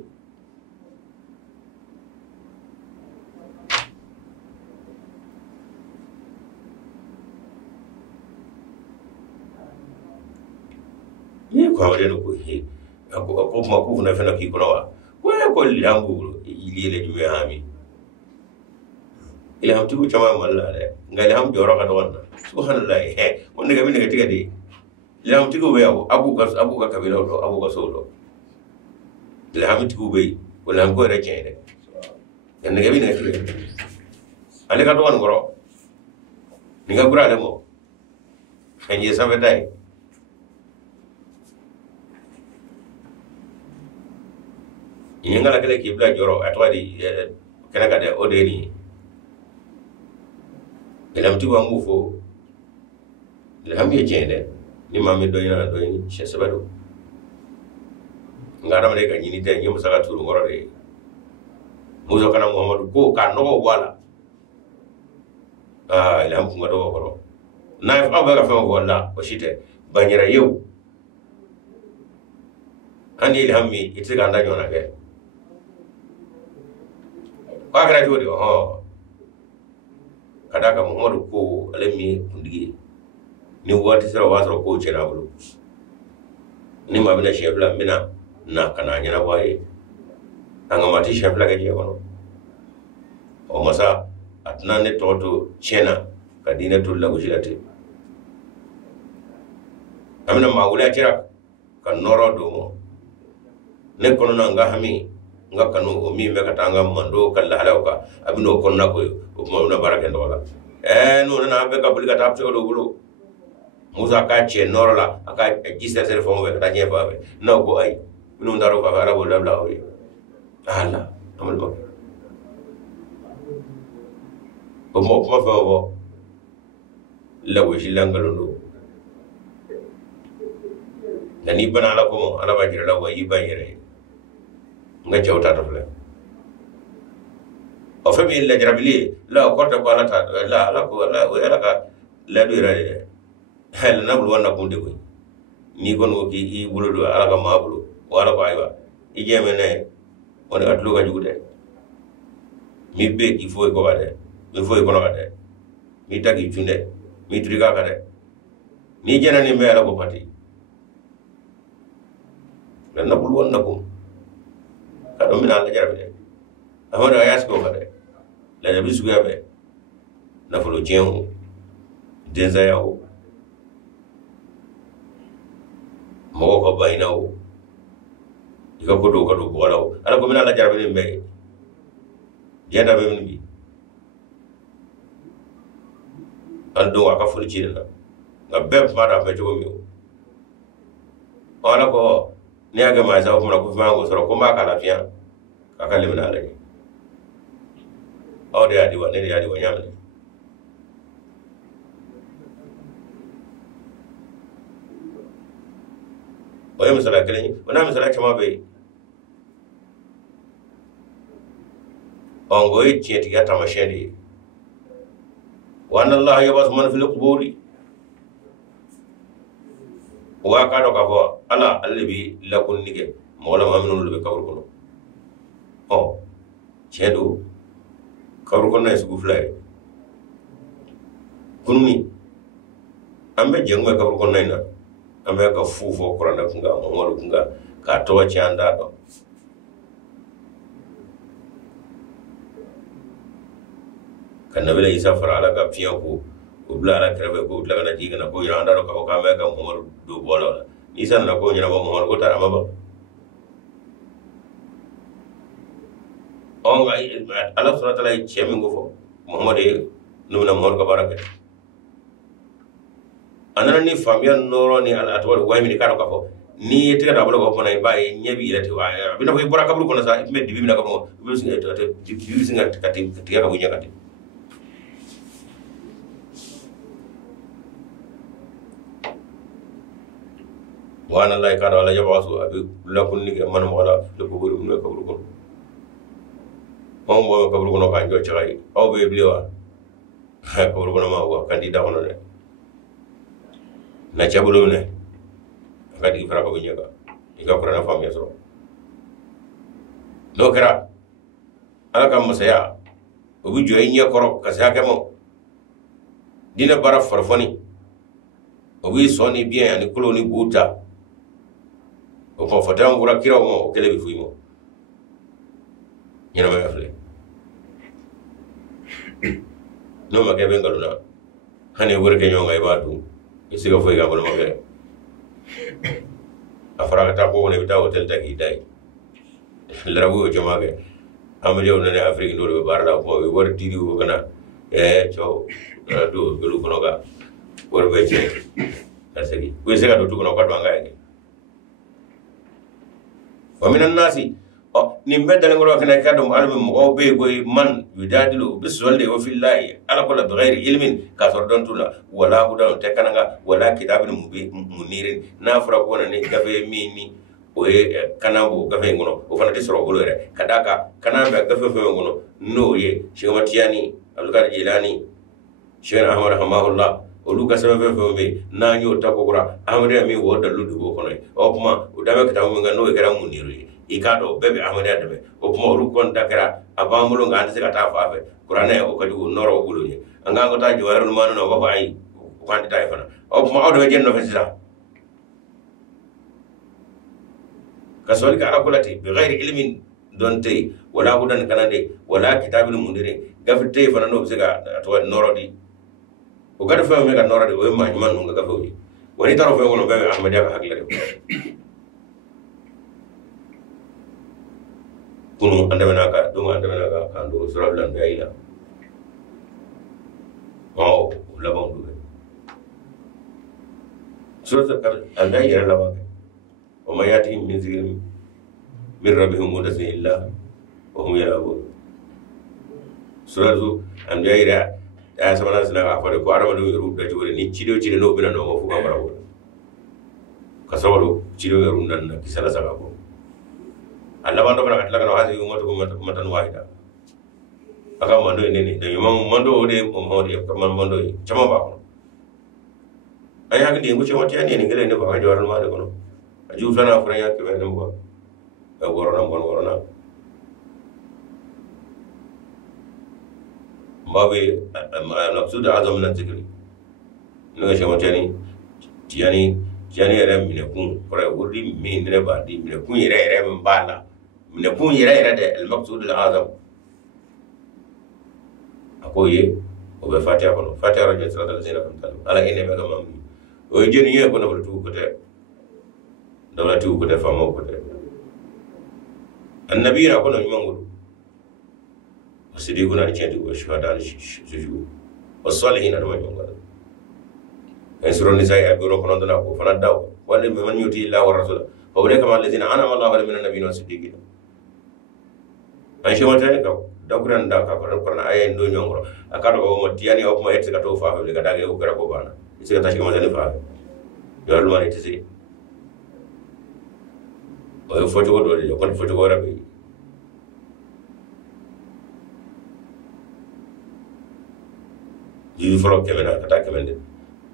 kwa wale no kuhi ako makuvu na fena kikonoa kwa ko lilangu ilile jume hami ila hamtu chama malla le ngali ham joro ka donna subhanallah wonde ga minga tiga de ila hamtu go yawo abu ka kabila do abu ka solo ila hamtu go be wala ham ko re chene ngai ga minga tiga ale ka don goro ninga gura le mo kanje sabe dai ingala kale kibla joro atwadi kana kada odeni elam tuba mufo elam ye jende ni mami doyina shesabado ngara mare ka nyini te nyum saka turu ngoro de muzo kana muhammadu ko ka no wala elam ko ngado ko na fa ba ka fa wala o shite banyira yew ani ilhammi itiga nda nyona ke pakara jodi kadaka muhammadu ko alemi kundigi ni wati sira wasro ko chena bulu ni mabina shebla mina na kana nyana waye anga mati shebla ke jewono o masa atna ne toto chena kadina tulla gushilate amina mawula tira kan noro do ne kono na ngahami ngakanu o mi me katanga mando kala halawka abino konna ko mo na baraka ndola no na be ka bulika tapse ko do musa ka che norla aka jista telefon be ka nye ba be no ko ay mino ndaro fa ara bo dabla o ala amal ba o mo fa fa la we shilangalo ndo nani bana la ko ala ba jira la wa yiba yere nga jawta to le o fe mi le jarabili la ko ta ko ala ta la ko la ka la do ira hel na bul wonna kunde ko ni gon o ki i bulo do ala ka ma bulo wala ko aywa i jeme ne on atlo ga jugude mi be il faut ko wade il faut ko no wade mi tagi tunde mi triga ka de ni jena ni me ala ko pati na bul wonna ko kado mina la jarabide amara ayas ko kade la jabi sugabe na folo jenu deza yawo mo ko baynawo ika ko do bolaw ala ko min ala jarbe be jenda be min bi ando aka fuli ci na nga be fara be jogo mi ala ko ni aga ma sa ko na ko fa ngo soro ko ma kala fiya aka le min ala ni o de adi wa ne adi wa nyamle oye misala kelen wana misala chama be ongo yi tieti ya tamasheni wa anna allah yabas man fil quburi wa ka do ka fo ala albi lakun nige mola maminu lbe kawr kono o chedo kawr kono es guflay kunni ambe jengwe kawr kono ina ambe ka fufo kurana kunga momoru kunga ka to chanda do kana bela isa fara ala ka fiya ko ubla ala krebe ko utla na jiga na ko yanda do ka me ka momoru do bola isa na ko nyina momoru ko tara maba on ga ala subhanahu wa ta'ala chemi ngofo mohammed numna momoru ka baraka anana ni famia noro ni al atwar way mi karo kafo ni tiga da bolo ko na baye nyebi ilati wa bina ko bora kabru kono sa me dibi na ko mo bibi singa kati tiga ka bunya kati wa ana la ka wala yabasu abi lakun ni man wala le ko buru no kabru kono on mo kabru kono ka njo chai aw be bliwa kabru kono ma wa kandida kono de na chabulo ne akati fara ko nyaka ika kurana famia so do kera ala kam musaya obu joyi nya koro kasa kamo dina bara farfoni obu soni bien ani kulo ni buta o ko fata ngura kira mo kele bi fuimo nyina ma afle no ma ke bengaluna hane wurke nyonga ibadu isiga foi ga bolo magere afara ta ko ne bita hotel ta ki dai larabu o jamage amri on ne afrique do be barda ko be wor tiri ko kana cho do gelu kono ga wor be che asegi we se ga do ko no ko ngai wa minan nasi nimbe dal ngoro kana kadum almi mo be go man yudadilu bisolde wa fillahi ala kula bighairi ilmin ka sordon tula wala hudan te kananga wala kitabin munirin na fura ko ne gafe mini o kanabo gafe ngono o fana tisro golo re kadaka kanamba gafe fe ngono no ye shewatiani abdul jilani sheikh ahmad rahimahullah o luka sama fe fe na nyo takokura ahmad mi wo dalu dugo kono o kuma o dabe kitabu ngano e kara muniru ikado bebe ahmad adame o kuma ru kon dakara abamulo ngande se kata fafe qur'ane o kadi noro gulunye anga ngota jawharul manu no baba ay ko kandi tay fana o kuma awdo jenno fesira kasol ka akulati bi ghairi ilmin donte wala hudan kanande wala kitabul mundire gafte fana no sega to noro di o gada fa me ga noro di o ma man nga gafo ni woni taro fe wono bebe ahmad ya hakla kunu andamana ka ando sura lan bayila oh labon du sura ka andaya labon o mayati min zikri min rabbihim mudasin illa wa hum yalabun sura zu andaya ya samana sina ka fare ko arama do ru da jore ni cido no bina no mo fu ka barawo ka sawalo cido ru nan na kisala saka ko Allah mando kana katla kana hasi matan wahida aka mando nene da yumam mando de mo de kaman mando chama ba ko ay ha ngi nguche wati ani ni ngele ne ba jawar ma de kono aju fana fura ya ke be mo ba worona mbabe naqsud azam min zikri no che wati tiani ere mine kun fura wurdi mi ne ba di mine kun ere mbala من يكون يرى المقصود الأعظم أقوي وبفاتحة كنو فاتحة رجل سورة الذين أنعمت عليهم على إني بقى مامي ويجيني يكون برضو كده dawlati ko defa mo ko de annabi ra ko no nyangulu sidikuna chenti ko shuhada shuju wasalihin adama nyangulu en suro ni sai abiro ko non dana ko fana daw wala man yuti illa wa rasul fa ulaka ma alladhina anama Allahu alaihim minan nabiyyin was-siddiqin an shewata ka dakuran da ka ko na ayen do nyongro akado ko mo tiani o mo etse ka to fa le ka dage ko kara ko bana ise ka tashi ko mazali fa yo lu mari tisi o foto ko do ko foto ko rabi yi foro kemena kata kemende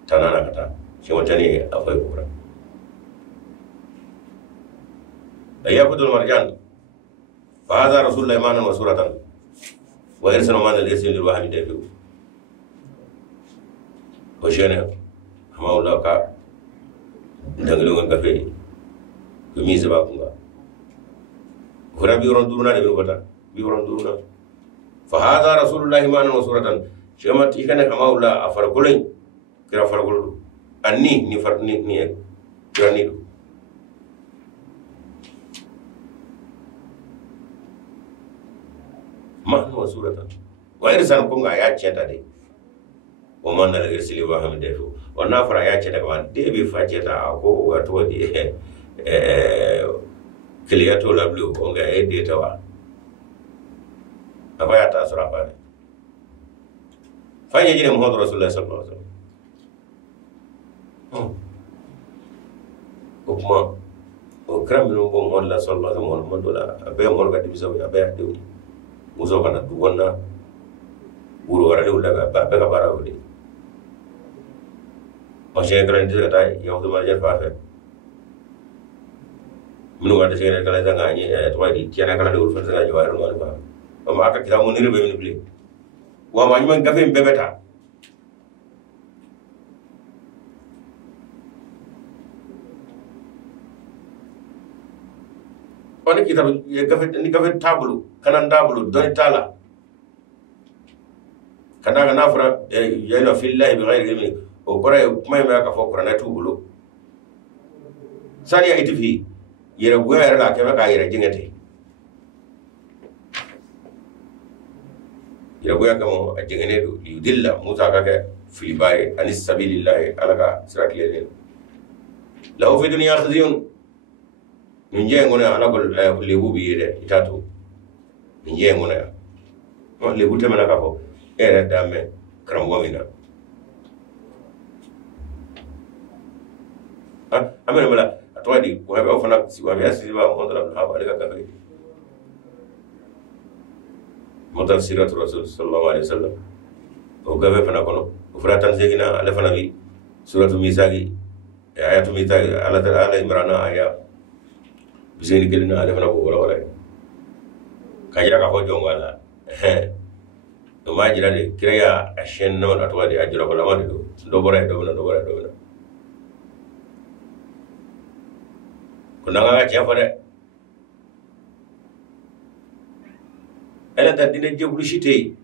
tanana kata shewata ni afay ko ra ayakudul marjan فهذا رسول الله إيمانا وسورة وإرسل من الإرسل للوحي دافئ وشينا حما الله كا دنگلون كافي كميز باكونغا خرا بيورون دورونا دبي بتا بيورون دورونا فهذا رسول الله إيمانا وسورة شما تيكنا حما الله أفرقلين كرا فرقلو أني نفرني ني كراني mahnu wa suratan wa irsan ko ga ya ceta de o man dal irsili wa ham defu o na fara ya ceta ba de bi fa ceta ko wato di kiliyato lablu ko ga e de tawa aba ya ta sura fa fa ya jine muhammad rasulullah sallallahu alaihi wasallam kuma o kramno bo mo la sallallahu alaihi wasallam mo dola abe mo ga dimisa abe de muso kana duwanda wuro wara de ulaga ba ka bara wudi o je gran de ta yawdu marjan fa fe minu wada sene kala zanga ni to wadi tiana kala de wuro fa zanga jawar no ba o ma ka kita mo ni be min bli wa ma nyman gafe mbebeta wani kitab ya gafe tabulu kanan tabulu don tala kada ga nafra yana fillahi bi ghairi ilmi o bara kuma mai ka fokura na tubulu sani ya itifi yere goyare la ke maka yere jingete yere goya kamo a jingene do yudilla musa ka ke fi bai anis sabilillahi alaka sirakile lahu fi dunya khizyun ninje ngona ala ko lebu bi yede itatu ninje ngona ya on lebu temana ka fo era dame krambo mina amena mala atwadi ko habe ofana si wa biasi ba on dala ha ba ka ka motar siratu rasul sallallahu alaihi wasallam o gabe fana kono ufratan zegina ala fana bi suratu misagi ayatu misagi ala imrana aya biseni gelina ala fana ko wala kajira ka ho jongala do majira de kreya ashen no na to wadi ajira ko lamani do bora do kunanga ga chefare ala ta dine jebulu shite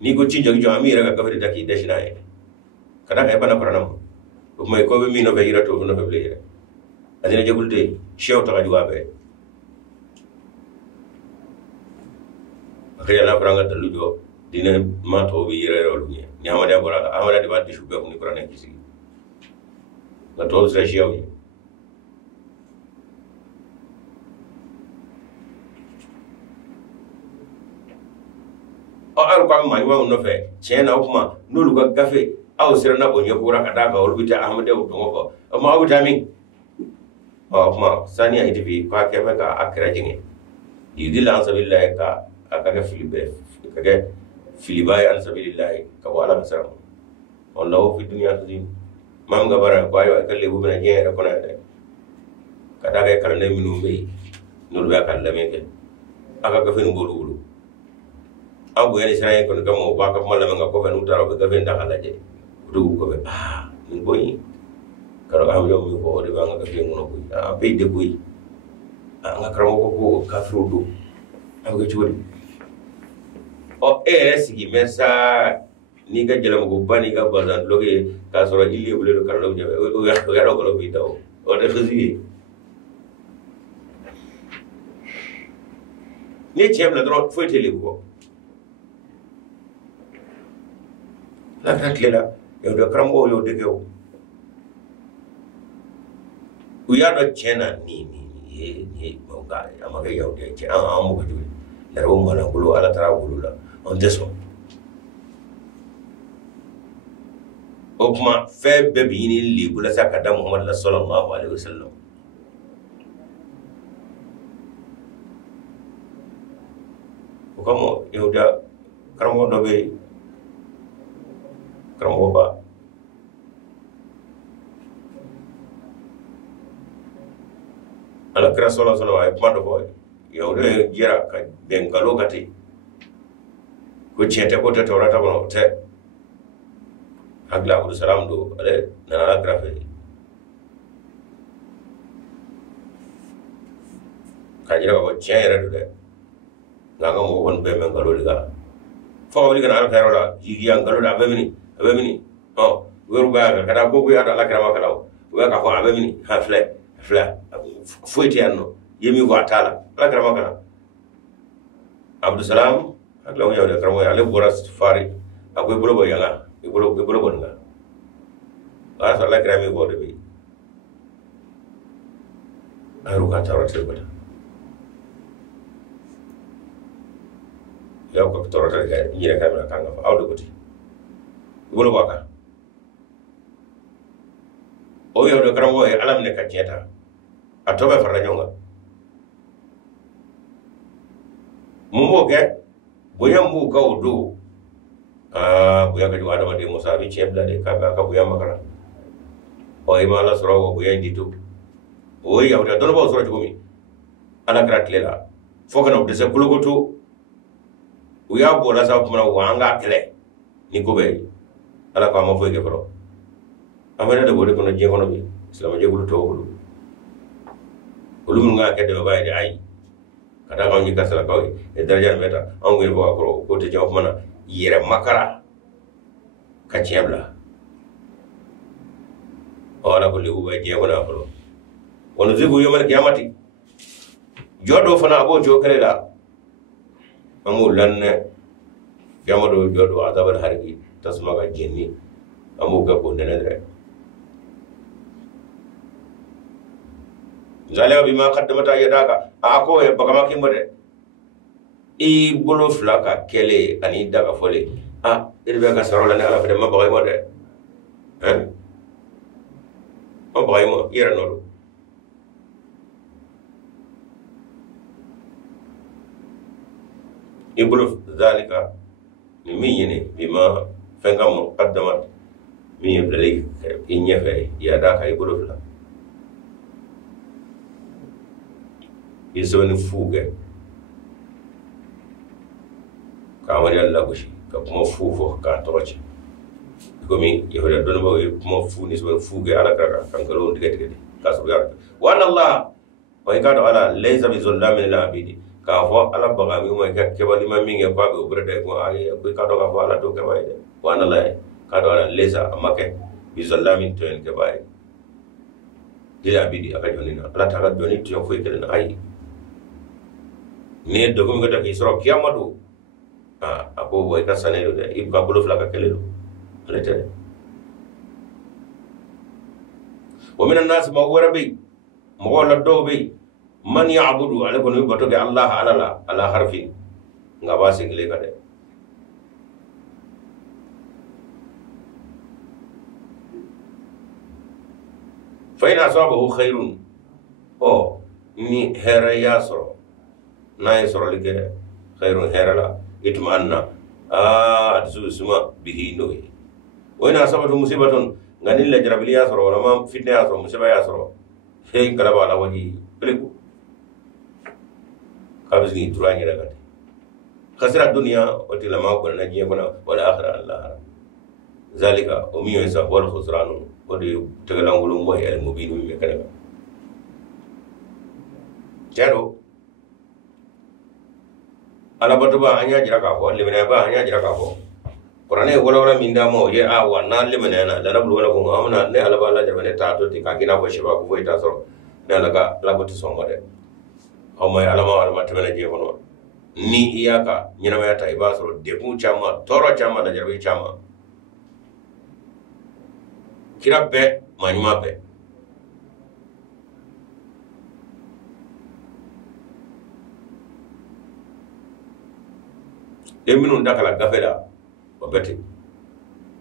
ni ko cinjo jo amira ga gafari taki dashina e kada ka bana paranam o may ko be mi no be irato no be le adina jebulde shew ta ga be akaya la paranga talujo dina ma to bi yere ro ni amada bora amada de batti shubbe ko ni qur'an kisi na to sa shew ni o ar ko ma yiwa no fe chena kuma nulu ga gafe aw sirna bo nyokura kada ka orbita amade o to ko ma awuta min o kuma sani ay dibi ka ke ka akra jinge yidila sabilillah ka aka filibe ka filibai an sabilillah ka wala kasara wallahu fi dunya khazin mam ga bara ko ayo kalle bu bena jere ko na de kada ga karne minu be nulu ga kan lame ke aka ga fen bolu abu yani sira ko ngamo ba ka mala nga ko fen utaro ga fen da kala je du ko be ni boyi karo am yo mi ko de ba nga fen ngono ko be de boyi nga karamo ko ka frudu am ga chori o sigi mesa ni ga jela mo bani ga bazan loge ka soro illi bule do karlo je o ya do ko bi taw o de khzi ni chebla dro foi tele ko la kratlela yo do karambo yo de ko uya do chena ni ga amaga yo de che amu ko ju la ro mala bulu ala tara bulu la on deso okuma fe be bini li bula sakada muhammad sallallahu alaihi wasallam okamo yo da karamo do be karamo ba ala kira sallallahu alaihi wasallam ay pando boy yow de jira ka den galo gati ko chete ko te torata ko te agla abdul salam do ale na ala kira fe ka jira ko chere do de ngaga mo won be men galo diga fo wali kana ala kira la yigi an galo da abemini oh weru ba ka da bobu ya ala kira makala we ka ko abemini ha fle foyti anno yemi watala ala kara makana abdou salam ak law yawde kara moy ale boras fari akoy bolo yanga e bolo bonga asa ala kara mi bode bi aru ka tawrate bota yaw ko tawrate ga yira kamera kanga fa awdo goti bolo waka o yawde kara moy alam ne ka jeta atobe farra nyonga mumbo ke boya mbu ka odo boya ka adama de musa bi chebla de ka boya makara o imala soro boya nditu o ya uta dono ba soro jumi ala kratlela foka no de se kulogoto uya bola sa kuma wanga kle ni ko be ala ka ma fo ke foro amana de bode kono je kono bi islam je bulu to olumun nga kedde ba de ay kada ko ni kasala ko e daraja meta on ngel bo ko te jaw mana yere makara ka chebla wala ko libu ba je ko na ko on zibu yomal qiyamati jodo fana abo jokale la amu lanne yamado jodo azabal harbi tasmaga jenni amu ga ko nenere zalika bima qaddamat yadaka ako e bagama kimbode i bolo flaka kele ani daga fole irbe ka sarola ne ala fede ma bagay mo de ma bagay mo yera nolu i bolo zalika ni mi yene bima fengam qaddamat mi yebdali i nyefe yadaka i bolo flaka isoni fuge kamari Allah goshi ka kuma fufo ka toce komi yahuda don ba kuma fu ni so fuge ala ka kan garo dige ka so yar wa Allah wa ikado ala laysa bi zullamin lil abidi ka fo ala baga mi mo ka ke bali ma mi nge kwa be obrede ko ay ko ka do ka fo ala to ke bay wa Allah ka do ala laysa amake bi zullamin to en ke bay lil abidi aka joni na ala ta ka joni to fo ikede na ay ne dogo ngata ki soro kiyamadu ako boy ka sanelo de ibka bulu flaka kelelo alete wa min an-nas ma huwa rabbi ma wala dobe man ya'budu ala kono bato ge Allah ala harfi ngaba single kade fa in asabahu khairun o ni hera yasro na yasro like khairun herala itmanna adsu suma bihi noy wa in asabatu musibatun ngani la jarabili yasro wala ma fitna yasro musiba yasro hey kalaba ala waji peliku kabisni turani ragati khasira dunya wa tilama ko na jiya bana wal akhirah allah zalika umiyo isa wal khusranu wadi tegalangulu moy al mubin mi kana jaro ala batuba anya jira ka ko limina ba anya jira ka ko qur'ane wala minda mo ye a wana limina na da rabul wala ko amna ne ala bala jabane ta to ti ka gina ko shiba ko ita so ne ala ka la ko to so ngode o moy ala ma wala matana je hono ni iyaka nyinama yata ibasoro dekun chama toro chama da jarbe chama kira be manyuma be eminun dakala gafeda obeti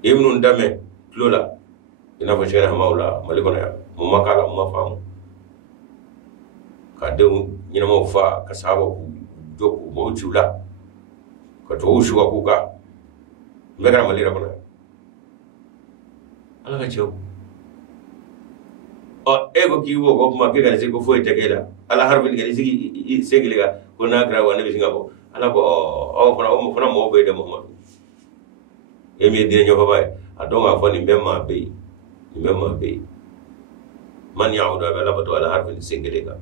eminun dame lola ina fa shera maula malikona ya mu makala mu mafamu ka dewu nyinama fa ka sabo joku mo chula ka to ushuwa kuka mbega malira kona ala ka chew o ego ki wo ko ma ke ga se ko foi tegela ala harbin ga sigi sengilega ko na gra wa nabi singabo ala ko o fana mo be de muhammad emi de nyo baba adonga fo ni memma be man yaudu ala batu ala harbin sengilega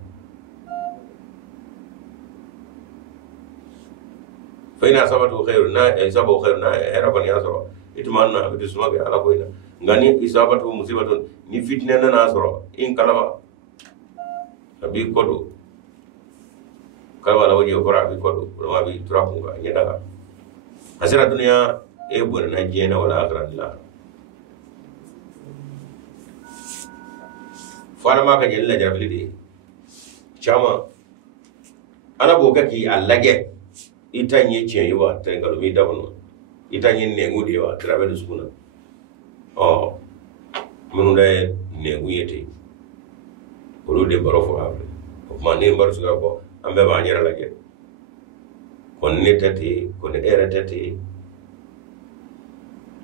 فإن أصابته خير إصابه خير هربا ياسر إتمنى بتسمع على كويلا غني إصابته مصيبة نفتنا ناسر إن كلام أبي كودو كلام على وجه كرا أبي كودو وما أبي تراكمه ينادى حسنا الدنيا إبونا نجينا ولا آخرة الله فأنا ما كان يلا جربلي دي شاما أنا بوكا اللجة itanye chenyiwa tengalu mi dabono itanye nengu diwa travel skuna mununda nengu yete bolu de barofo afle ma ne bar suga ko ambe ba nyara lage kon ne tati kon era tati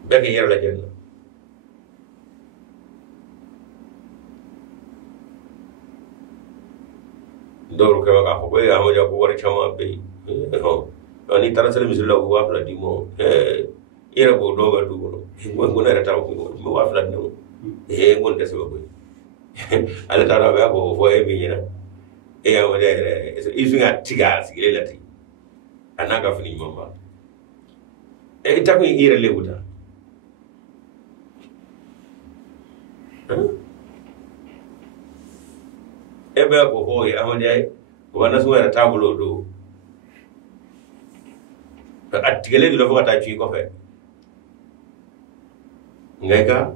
bege yara lage no dor ko ka ko ya mo ja ko war chama be ni tarasale misila ko wafla dimo ira bo doga dugo ngon era taw ko mo wafla no ngon dese ko ala tara ba ko fo e binyina ya wala isunga tiga sigile lati anaka fini mamba itaku ira lewuta ebe ko ho ya amade wana suwa era tabulo do atigele dilo fo ta ci ko fe ngayka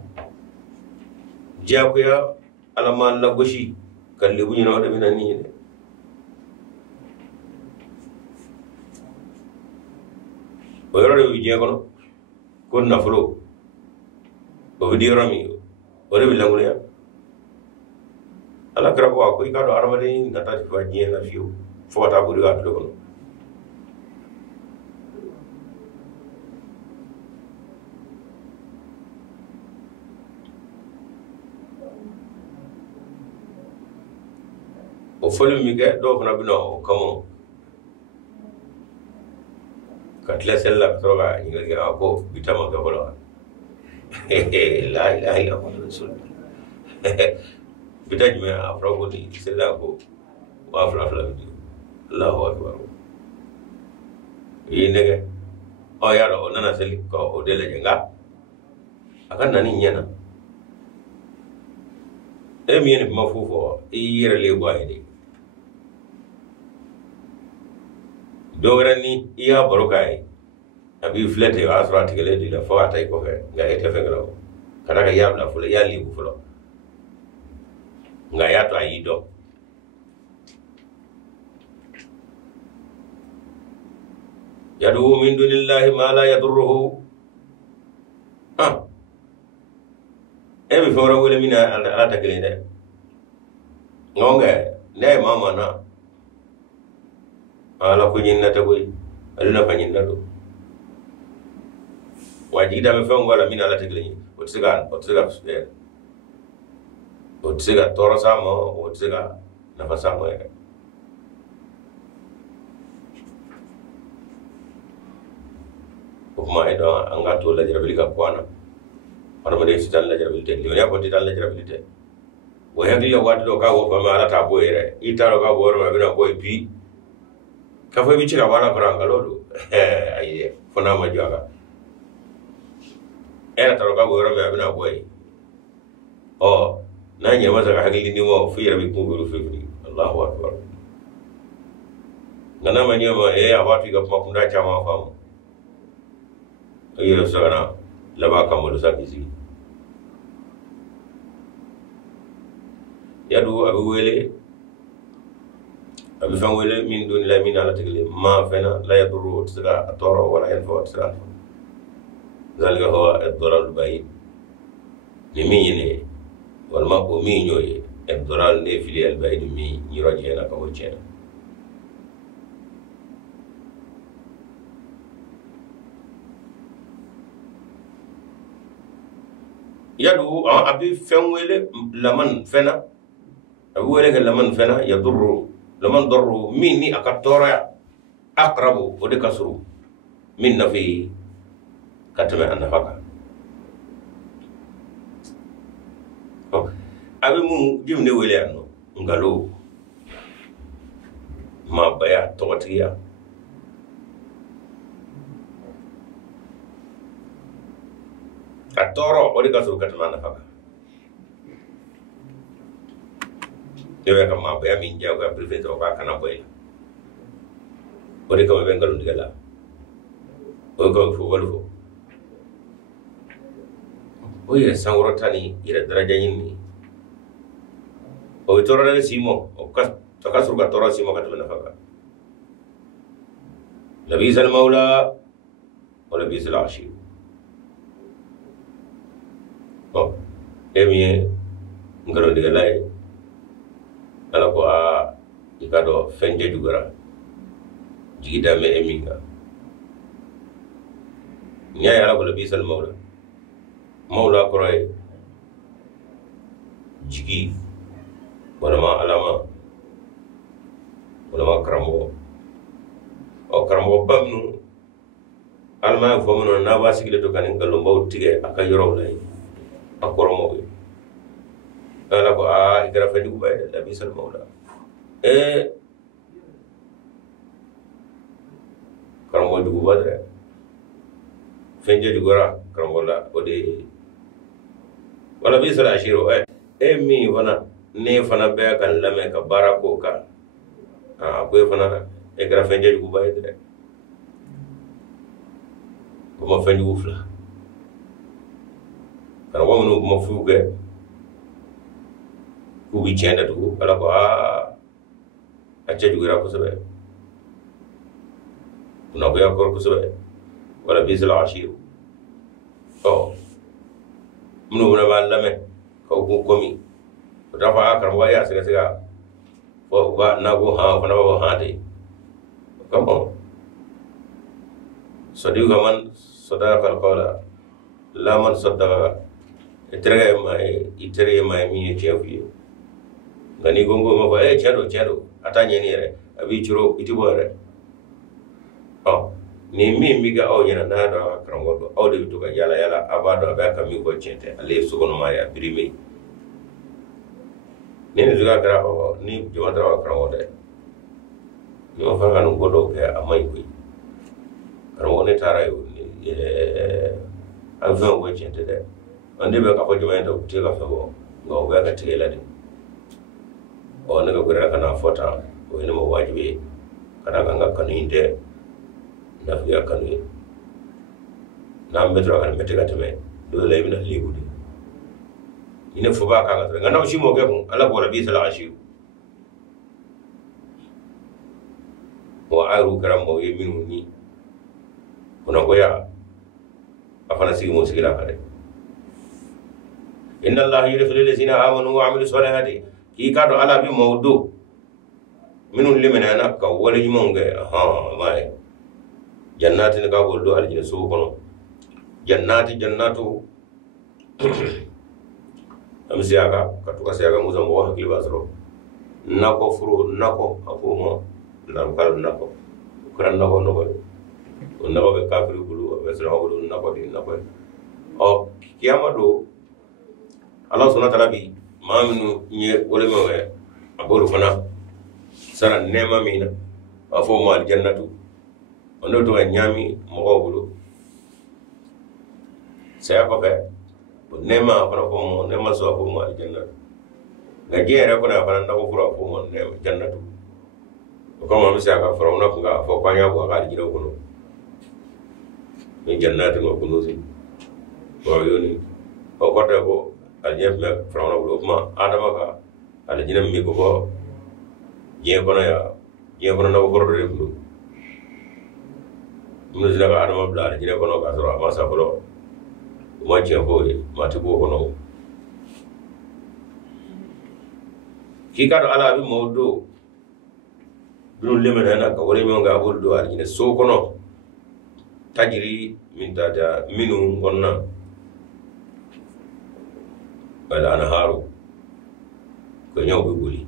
jakuya alaman la goshi kalli bu ñu no dem na ni de o yoro wi je ko kon na flo o bi rami o re bi langul ya ala kra ko ko ikado armade ngata ci fa je na fiu fo ta bu ga do ko o folu mi ke do fana bino kamo katla sella troga inga ke ko bitama ka bola la ilaha illa allah rasul bitaj me afro ko ni sella ko wa afra bi allahu akbar yinege o yaro nana seli ko o dele jenga akan nani nyana e mi ni mafufo yere le gwaide dogran ni iya barokai abi flete asra tigele di la fata ko fe nga ete fe ngalo kada ka yabla fula ya libu fulo nga ya to ayido yadu min dunillahi ma la yadurruhu ebi fora wala mina ala takele de ngonga ne mama na ala ko nyinna ta boy alina fa nyinna do waji da me fe ngala mina ala takele ni o tsiga toro samo o tsiga na fa samo e kuma edo anga to la jarabili ka kwana armade sitan la jarabilite li ya ko titan la jarabilite wo yakli ya wadu ka wo fa mala ta boyere itaro ka bo ro bina boy bi ka fa bi cira wala branga lodo aye fona ma joga era taro ka bo ro bina boy o na nyama ta hakili ni mo fi rabi ko ru fi allahu akbar ngana manyama abatu ga kuma kunda chama famu ayi resana laba kamalu sabisi yadu abu wele abu fan wele min dun la min ala tigli ma fena la yadurru tsira atoro wala yanfa tsira zalika huwa ad-darar al-bayyin limine wal ma ko mi nyoye ad-darar ne fili al-bayyin mi nyiroje na ko chena yadu abi fan wele laman fena abu wele ke laman fena yadurru laman darru minni akatora aqrabu ode kasru min nafi katame annafaka abi mu jimne wele anno ngalo ma baya togotiya atoro ode kasru katame annafaka yewe kama baya min jago prefect o ka kana boyla ode kama be ngalo ndigala o ko fo walu o yere sangorotani ira daraja nyinni o torale simo o kasru ka tora simo katama nafaka labisa al maula wa labisa al ashir o emiye ngaro digalay ala ko ikado fenje dugara jigida me eminga nyaya ala ko labisa al maula koroye jigi walama alama walama karambo o karambo bamnu alma fomuno na wasigile to kanin gallo mbaw tige aka yoro lay akoromo ala ko igara fadi ubayda la bisal maula karambo dugu badre fenje dugora karambo la ode wala bisal ashiro mi wana ne fana be kan lame ka barako ka ko fana gara fenje dugu bayda ko ma fenje ufla karambo no mo fuge ku bi chenda dugu ala ko acce dugora ko sabe kuna ko yakor ko sabe wala bisal ashiro munu buna ba lame ko komi dafa karambo ya siga fo ba nago fana ba hande kamo sadiu gaman sadaqa alqawla la man sadaqa itere mai mi chefi ngani gongo ma ba chado atanye ni re abi churo itibore ni mi ga nyana na da karambo do awde to ga yala abado ba kam mi ko chente ale sugono ma ya birime ni juga kara ni juma dara karambo de ni ma fanga no godo ke amai ko karambo ne tara yo ni avan wo chente de ande be ka ko juma ndo te ka fego ngo ga ka tela de o ne ga gura kana fota o ne mo wajibi kana ganga kanu inde na fiya kanu na metro kan metega teme do la ibn al-libudi ina fuba ka ga ngana shi mo ga kun ala ko rabi sala ashi wa aru karam mo yeminu ni kuna ko ya afana sigi mo sigila kare inna allaha yudkhilu allazina amanu wa amilu salihati ki ka do ala bi mawdu minun limana na ka wala yimonge mai jannati ka goldo aljina so kono jannatu amsiaga katuka siaga muzambo hakili basro nako furu nako afuma lankal nako kuran nako be kafiri bulu besra bulu nako di nako o kiyama do Allah subhanahu wa ta'ala bi maminu nye wole mewe abolu fana sara nema mina afuma aljannatu ondo to nyami mo bulu saya pakai nema fana ko mo nema so ko mo aljanna ga jere ko na fana ndako fura ko mo nema jannatu وكما مساك فرعون كنغا فوقانيا وقال جينا كنو من جنات وكنوز وعيون وقرده الجنة فرعون بلوكما آدمك الجنة ميكو جينا نبو فرد ريبلو من زلك آدم بلا الجنة كنو كاسرا ما سافلو ما جنبوي ما تبو كنو كيكار على أبي مودو بنو لمن هنا كوري ميون غابول دو الجنة سو كنو تجري من تاتا منو كنا الأنهار كنيو بيقولي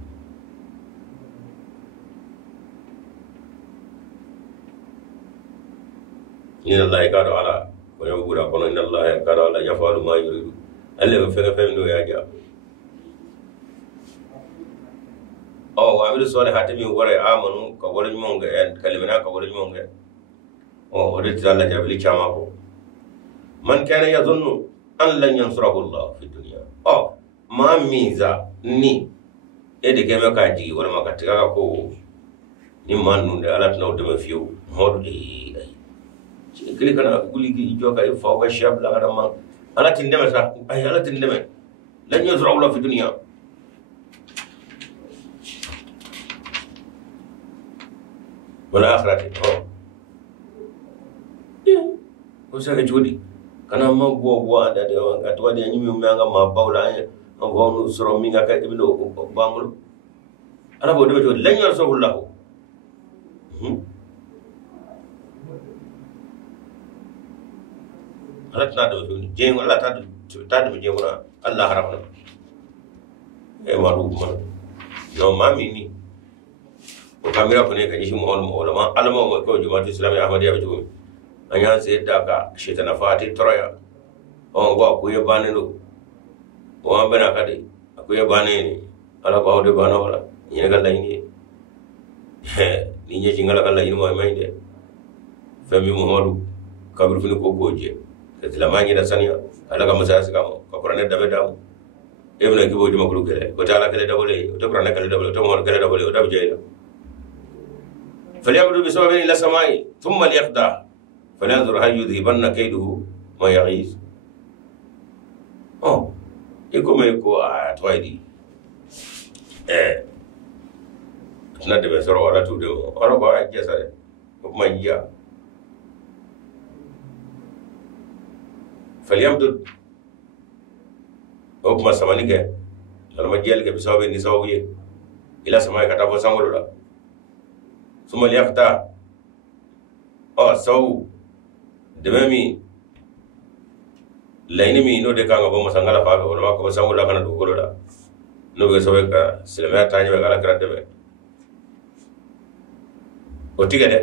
إن الله يقال على كنيو بيقول أكون إن الله يقال على يفعل ما يريد اللي بفهم نو ياجا أو وعمل الصالحات من وراء آمنوا كوري مونغ كلمنا كوري مونغ أو ودت الله جابلي كاماكو من كان يظن أن لن ينصره الله في الدنيا أو ما ميزا ني إذا كما كاجي ولا ما كتيرا كو ni manu de alat no de fiu hodo de kili kana kuli gi joka e fa ka shab la kada ma alat indeme sa ay alat indeme lan yuzra Allah fi dunya wala akhirati ko sa jodi kana ma go anda de ka to de nyimi mi anga ma bawla an go soro mi nga ka ibno bamul ana bo de to lan yuzra Allah Allah tana da jeng Allah ta da jeng na Allah harapna maru kuma no mami ni ko kamera ko ne kan shi mu ulama alama ko jama'atu islamiyya ahmadiyya bijo anya sai da ka shaytana fati troya on go ko ya bane no o ambana kade ko ya bane ni ala ko de bana wala ni ga lai ni ni nye jingala kala inu mo mainde fami muhammadu kabir fini ko goje tela manyi da saniya ala ga musasi kamo ka qur'an da beda ibn kibo juma kulu kele ko taala kele da bole to qur'an kele da bole to mo kele da bole da bujayna falyabudu bi sababin ila samai thumma liyaqda falyanzur hal yudhibanna kayduhu ma yaghis iko atwaidi na de besoro wala tu de ora ba ya sare ko manja falyamdud ko ma samani ke alma jel ke bisabe ni sawiye ila samay kata fo sangolo la suma liyafta saw dememi layni mi no de kanga bo masangala fa ko ma ko sangolo kana du ko la no be sabe ka silama tani be kala kra de o tiga de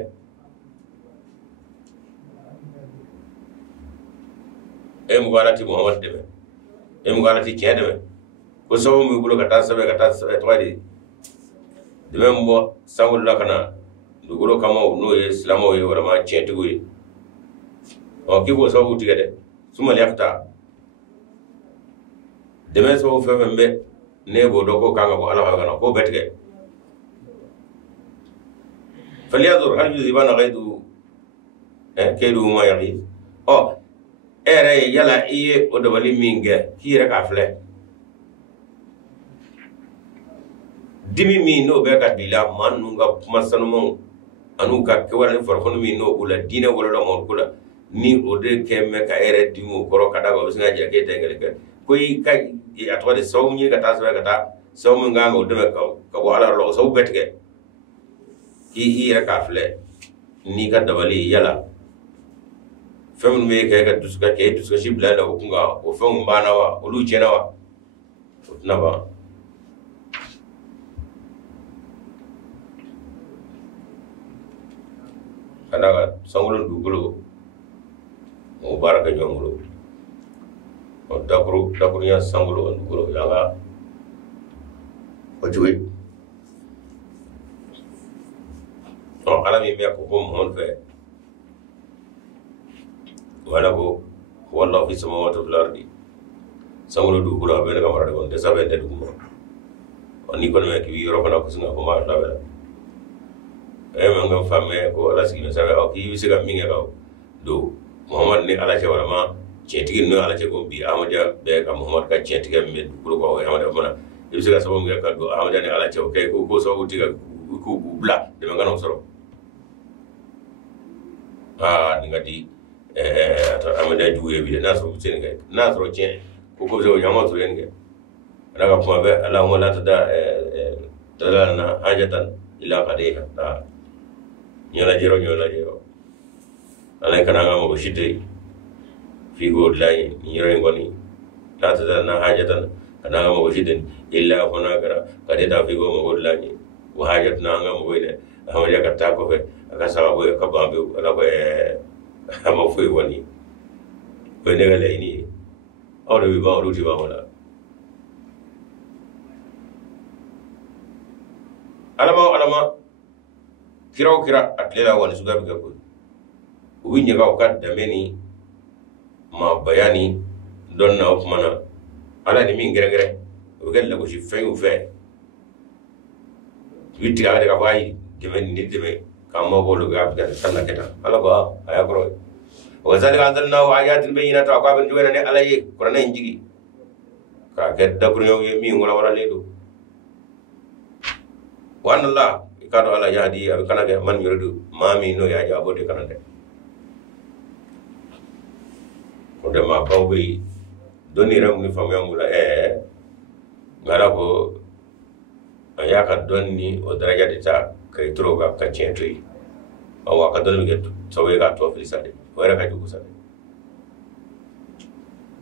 mugalati muhammad deme mugalati ke deme ko sawu mi bulo kata sabe twadi deme mo sawul la kana dugulo kama no ye islamo ye wala ma chentugo ye o kibo sawu tiga de suma lafta deme sawu fembe ne bo do ko kanga ko ala kana ko betge فلينظر هل يذهبن غيظه كيده ما يغيظ ere yala iye o dobali minge kire ka fle dimi mi no be ka dila man nunga masanu mon anu ka ke wala farfonu mi no ula dina wala mo kula ni o de ke me ka ere dimu koro kada go singa je ke tengel ke koy ka ya to de sawni ka ta sawmu nga ngo de ka wala lo saw betge i kafle ni ka dabali yala fem me ka duska shibla la kunga o fem bana wa olu chena wa na ba kana sangulun dugulo o baraka jongulo o dakuru ya sangulo dugulo yanga o juwe ala mi be ko mon fe wala ko wallahu fi samawati wal ardi sangolo du kula be ga mara de sabe de du mo oni ko me ki yoro kana ko sunga ko ma la bela man ngam famme ko ala sigi sabe o ki siga minge ka do muhammad ni ala ce wala ma ce tigi no ala ce ko bi amada be ka muhammad ka ce tigi me ko ko amada mana siga sabo ngi ka do amada ni ala ce ko kay ko so tiga ko bla de ngano soro ni ngadi amada juwe bi na so tin ga na so ce ko so nyama so yenge daga kuma be allahumma la tada na hajatan ila qadiha nyola jero alay kana ngamo shite fi god lay nyiro ngoni la tada na hajatan kana ngamo shite illa fona gara kadeta fi go mo god lay wa hajatna ngamo boyde amaya katta ko fe aka sababu ka bambe ala ko ama foi woni ko ne ga lay ni awdo bi ba ruti ba wala alama kira atlela wani suga bi gabo uwinye ga okadda meni ma bayani don na mana ala ni min gere o gella ko shi feyu fe witti ga daga bayi demen ni deme kama bolu ga bi da sanna keta ala ba aya koro wa zalika anzalna ayatin bayyinatin aqaban juwana ne alaye qur'ana injigi ka gedda kuryo mi ngora wala ledo wa Allah ikado ala yadi abi kana ga man yuridu mami no ya jabo de kana de ko de ma bawbi doni ram ni famya mula ngara ko aya ka donni o daraja de ta kay troga ka centri awa ka donni get sawe ga to fi sade wara ka jugo sade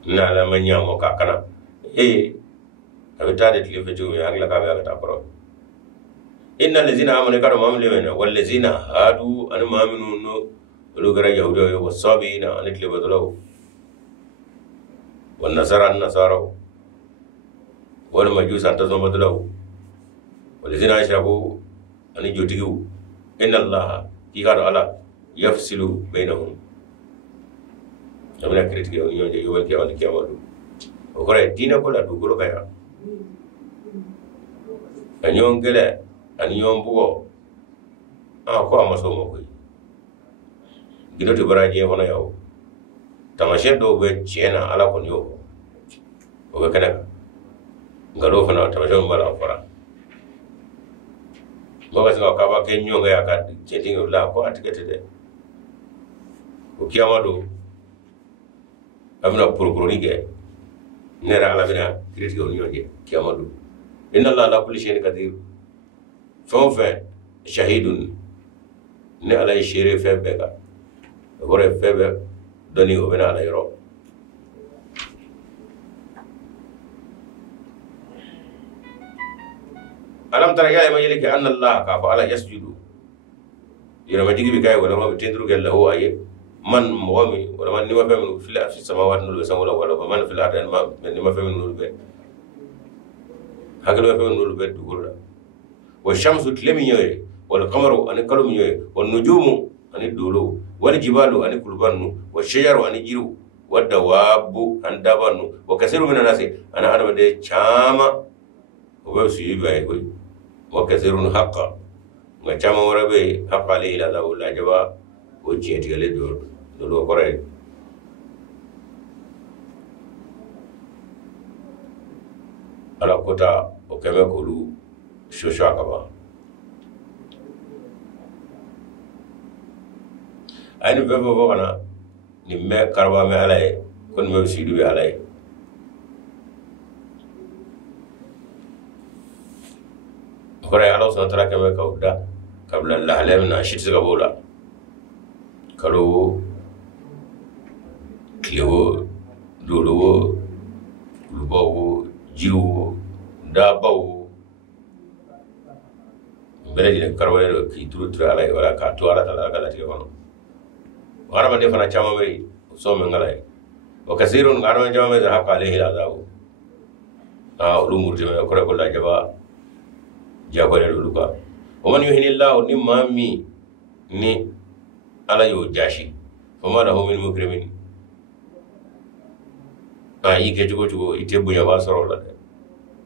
na la manya mo ka kana abi tade tilife ju ya agla ka ga ta pro innal ladzina amanu kadu mamluna wal ladzina hadu an maminu no lugara yahuda wa sabina an tilbadulu wan nasara an nasara wal majus an tazamadu wal ladzina ashraku an judigu inna allaha kikadu ala yafsilu bainahum amna kritike on yonje yowal ke on kiyamadu o kore dina ko la duguro kaya anyon gele anyon bugo ko amaso mo koy gido to baraje wona yaw tamashe do be chena ala kon yo o be kana ngalo fana tamashe mo bala fara mo ga ka ba ken nyonga ya ka chetinga la ko atikete de o kiyamado amna procurori ge nera ala bina critiquer on yonje kiyamado inna allaha ala kulli shay'in qadir fawfa shahidun ne ala shere febe ga gore febe doni o bina ala yoro alam tara ya majali ka anna allah ka fa ala yasjudu yara majigi bi kay wala ma tendru gel lahu aye man mwami wala man nima femu fil fi samawati nul sama wala man fil ardi ma nima femu nul be hakalo femu nul be dugula wa shamsu tlemi nyoy wal qamaru an kalum nyoy wan nujumu an dulu wal jibalu an kulbanu wa shajaru an jiru wa dawabu an dabanu wa kasiru min nasi ana adama de chama wa su yi bay ko wa kasirun haqqa nga chama wara be haqqa li ila la jaba o jeti le do kore ala kota o keme kolu shosho akaba ani bebo bokana ni me karba me alay kon me sidu be alay kore ala so tara keme kawda kabla la alamna shitsa gabola kalo kilewo dolowo lubawo jiwo dabawo bele dine karwale ki turu ala wala ka to ala tala kala tiyo kono warama de fana chama be so men ngala o kasirun warama chama be hakka alayhi azabu ulumur de ko ko la jaba jabale luluka o man yuhinillahu ni mami ni ala yo jashi fama lahu min mukrimin yike jugo ite bunya ba soro la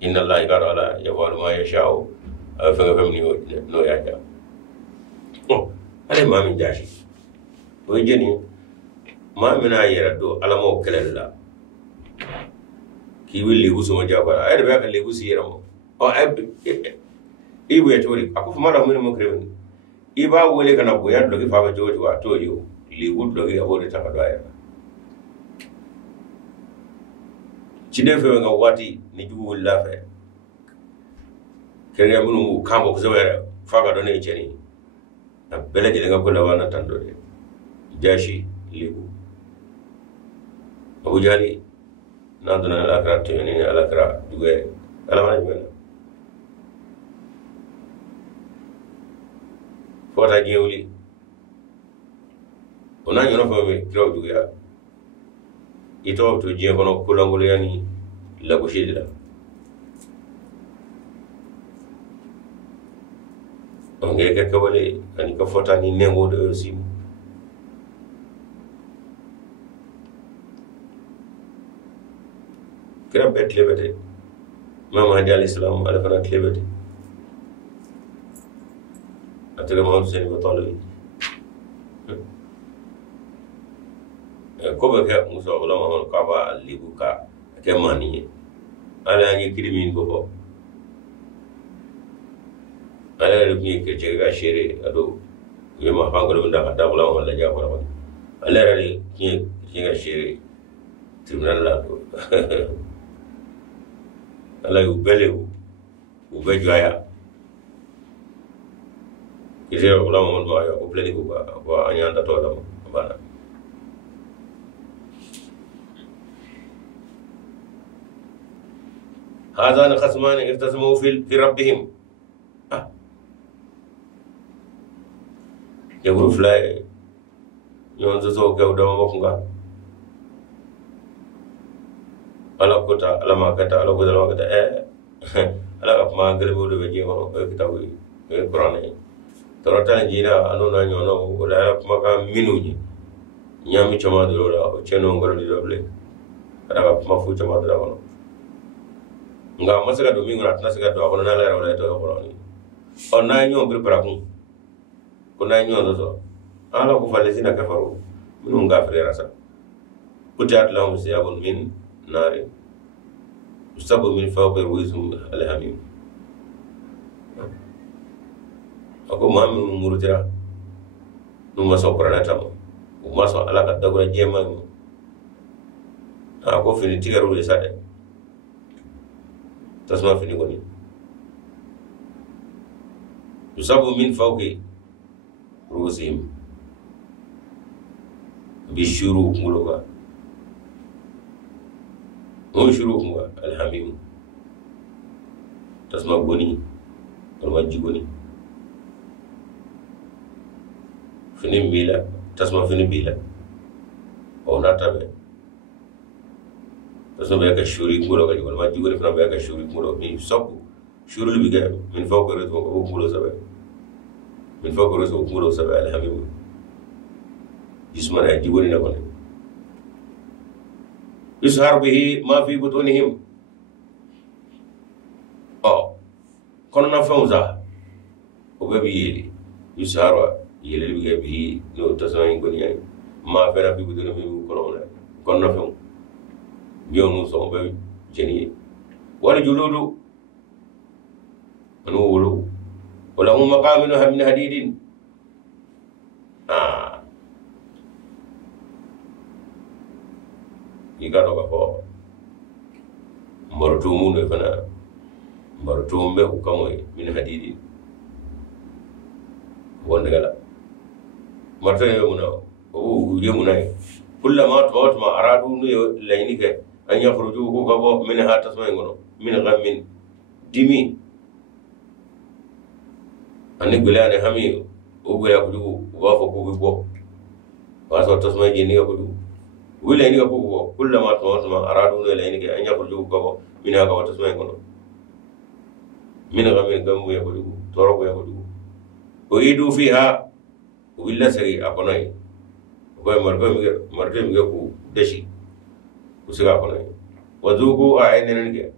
inna allaha qala ala yafalu ma yasha'u fa fam ni no ya ja ale ma min jashi o jeni ma mina yera do alamo kelella ki willi gusu mo jabara ay be ka le gusu yera mo o ay ibu ya tori aku fumara mun mo kremen iba wole kana boya do ki fa ba jojo wa to yo li wud do ki abode ta do ay ci defe nga wati ni jugu la fe kere mun kambo ko zawere fa ga do ne jeni na bele je nga ko la wana tando de jashi libu abu jali na dana ala kra to ni ala kra duwe ala ma ni fota jewli ona nyono fo be kro duwe ito to je kono kulangulu yani la ko shedila onge ke kawale ani ka fota ni nengo de sim kira bet lebete mama hadi alayhi salam ala fana lebete atele mo sen ko tolo ko be ke muso wala mo ka ba libu ka ke mani ala ngi krimin ko fo ala ni ke jega shere ado yema fangolo nda ka wala wala ja ko ala ri ki jega shere tribunal la do ala yu bele u be jaya kire wala mo ma ya ko pleni ko ba anyanda to la bana هذان خصمان اختصموا في ربهم يقول فلاي يونزو كو دما بخنغا ala kota ala ma kata ala kota ma kata ala ka ma gelbo do be jemo kitabu qur'an e torata jira anu na nyono wala ma ka minuji nyami chama do la o cheno ngoro di doble ala ka ma fu chama do la nga masaka domingo na tunasaka do kono na la wala to ko ni on na nyo prepara ko na nyo do ala ko falesina kafaru minun ga frera sa kutat lahum siyabun min nar yusabu min fawqi ru'usihim alhamim ako mamu murutira dum maso korana tam maso ala ka dagura jema ako fini tigaru de sade tasma fini goni yusabu min fawqi ru'usihim bishuru muluga shuru kuma alhamim tasma goni alwaji goni fini bila tasma fini bila ona tabe tasma be ka shuri mulo ga wal maji goni fina be ka shuri mulo ni sabu shuru li biga min fawqa rizqu ko mulo sabe min fawqa rizqu mulo sabe alhamim jismana ji goni na goni يسهر به ما في بطونهم كنا فوزا وبيبي يسهر يلي به لو تسمعين كوني ما فينا في بطونهم كنا فوم يوم صوم بي جنيه والجلود نقول ولهم مقام من حديد igado ka fo marutumu ne fana marutumu be hukamo min hadidi wonde gala marta yemuna o yemuna kullama tawatma aradu no layni ke an yakhruju ko gabo min ha tasmay ngono min ghammin dimi ani gulane hami o goya ko wa fo ko go wa so tasmay jeni ko ولا ينيك أبوه كل ما تمارسما أرادون ولا ينيك أن يخرجوا كبا من هذا وتسمع كنا من غم الغم يقولوا تراب يقولوا ويدو فيها ولا سري أبنائي وباي مرتين يقول دشي وسكا أبنائي وذوقوا أعيننا نك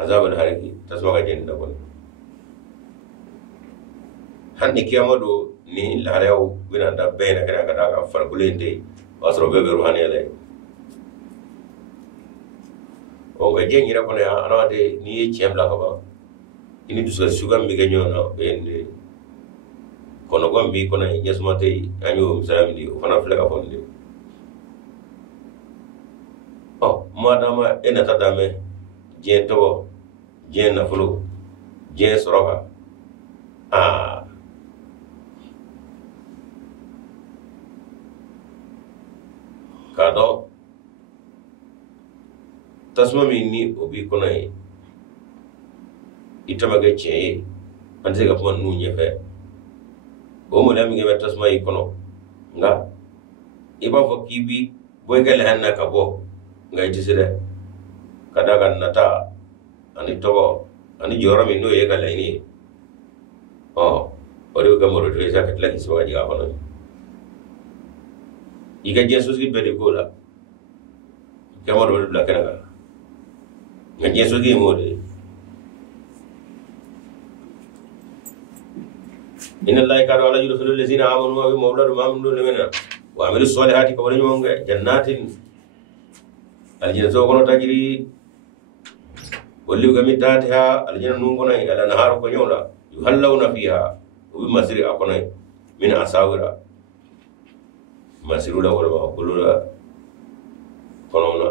عذاب الحريق تسمع كجن دبل هني كيامو ni larew bina da bayna kana kada farkulente wasro bebe ruhani lay o ga jengi ra kono ya anade ni chemla ka ba ini dusa sugam mi ganyo no ende kono gombi kono yesmate anyo msamdi fana flega fonde o madama ena tadame je to je na fulu je soroka kado tasma minni obi kono itamaga cheye ante ga pon nu nyefe o mo lam ngebe tasma yi kono nga iba fo kibi boy gal hanna ka bo nga itisire kada kan nata ani togo ani joro min no ye gal ni o ore ga moro to isa katla kiswa ji ga kono iga Jesus ki bede gola kamaro wala bla kana nga Jesus ki mo de إن الله كان على يدخل الذين آمنوا ومولى ما من لمنا وعملوا الصالحات كبر يوم جنات الجنة سوكنا تجري واللي كمتاتها الجنة نونكنا على نهار كنيولا يهلون فيها وبمسير أكنا من أساورا مسير ولا ولا كلنا كنونا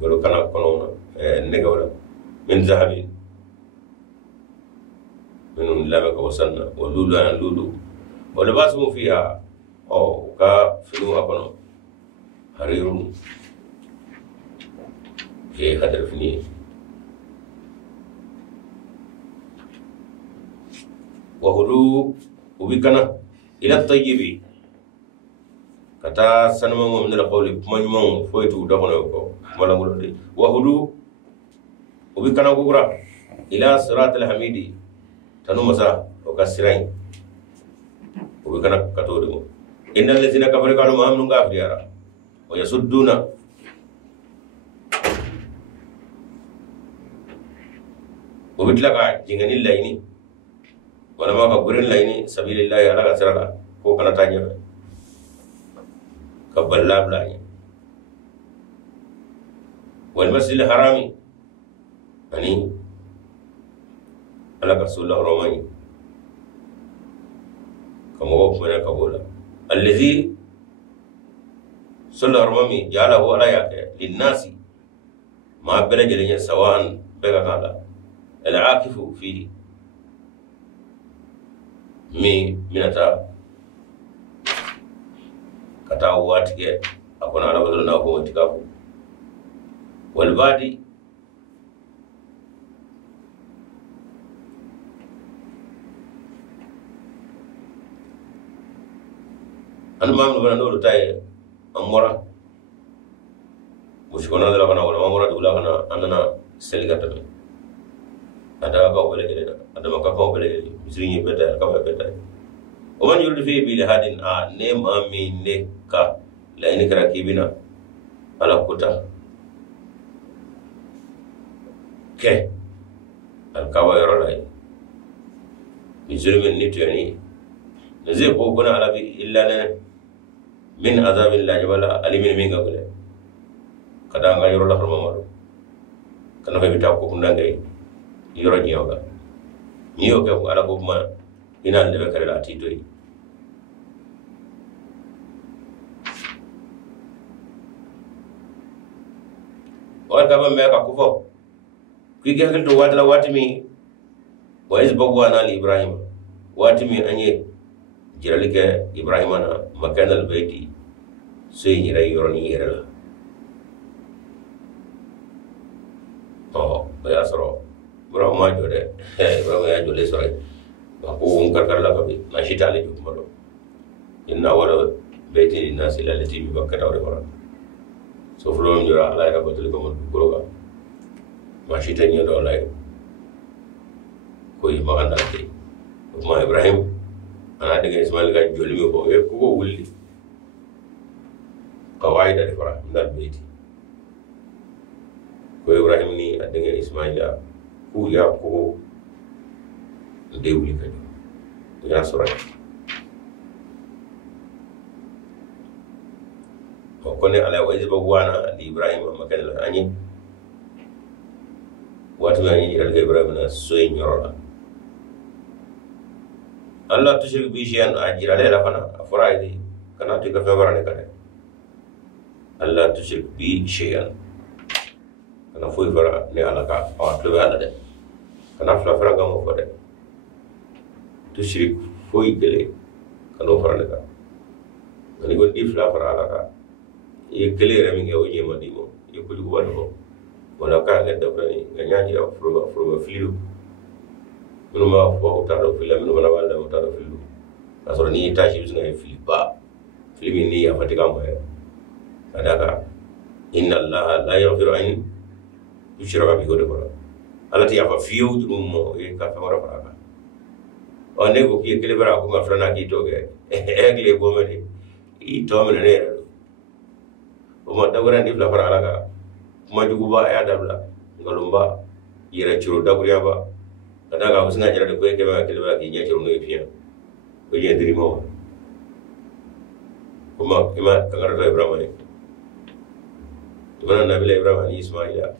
قالوا كنا كنونا نجولا من ذهب من لامك وسنة ولولو أنا لولو ولباسهم فيها أو كا فنو أكنو حرير في خدر فني وهدو وبكنا إلى الطيب كتا سنما من القول مجمع فويتو دخنا يوكو ملا مولدي وهدو وبكنا بكرة إلى صراط الحميدي tanu masa o kasirai o be kana katode innal ladina kafaru kanu ma'amnun gafiyara wa yasudduna o bitlaka jingani layni wala ma ka burin layni sabilillahi ala kasara ko kana tanya ka balla blani wal masjidil harami ani ala rasulullah romani kama ko mena kabola allazi sallallahu romani jala ho ala yake linnasi ma belajelinya sawan bega kala al aqifu fi mi minata kata watige akona ala badal na ko tikafu wal badi المام نقول نقول تاي أمورا وشكونا ذلا كنا ولا أمورا دولا كنا أننا سلكة تبي ada kau boleh jadi ada maka kau boleh jadi misrinya beta kau beta ومن يرد فيه بلهاد ne mami ne ka la ini kira kibina ala kuta ke al kawa yorolai misrimin nituni nazir ko kuna ala bi illa ne min azabillahi wala alimin min gabule kada nga yoro la hormamaro kana fa bita ko kunda ngay yoro nyoga niyo ke ala ko ma ina le kare la titoy wal ka ba me ka kufo ki ge to wadla watimi wa izbawa na ibrahim watimi anye jiralike ibrahima na makanal baiti sey ni ray yoroni yerala oh ya soro bro ma jode bro ya jode sore ko on karkar la kabi na shitale ju malo inna wala baiti nasi lalati bi bakata wala so fulon jura ala ya batul ko mon kuroga ma shitani do lay ko yi maganda te ma ibrahim ana daga Ismail ga joli mi ko e ko wulli qawaida de fara ndal beyti ko Ibrahim ni adanga Ismail ku ya ko de wuli ka ya sura ko ne ala wa iziba wana di ibrahim makal ani watu yani dal ibrahim na soy nyorola Allah tushrik bi shay'an ajira la fana afraidi kana to ka fawara ne kade Allah tushrik bi shay'an kana foi fara ne ala ka aw to ala de kana fara ngam ko de tushrik foi gele kana fara ne ka ani ko di fara ala ka ye kele re mi nge o yema dimo ye ko du wado wala ka ga da bani ga nyaji afro filu minu ma fo utaro filu minu wala wala utaro filu asoro ni tashi bisinga filu ba filu ni ya fatika mo ya adaka inna allaha la yaghfiru an yushraka bihi wa alati ya fa fiu dum mo e ka fa mara fa o ne ko ki kele bara ko ma frana ki to ge egle bo me i to me ne o ma dawra ndi fla fara alaga kuma jugu ba ya dabla ngalumba yira ciro daburiya ba kada ga usna jira da ko ke ba kele ba ki nya ciro no fiya ko ye diri mo kuma ima kangara to ibrahim ne ibana nabila ibrahim ni ismaila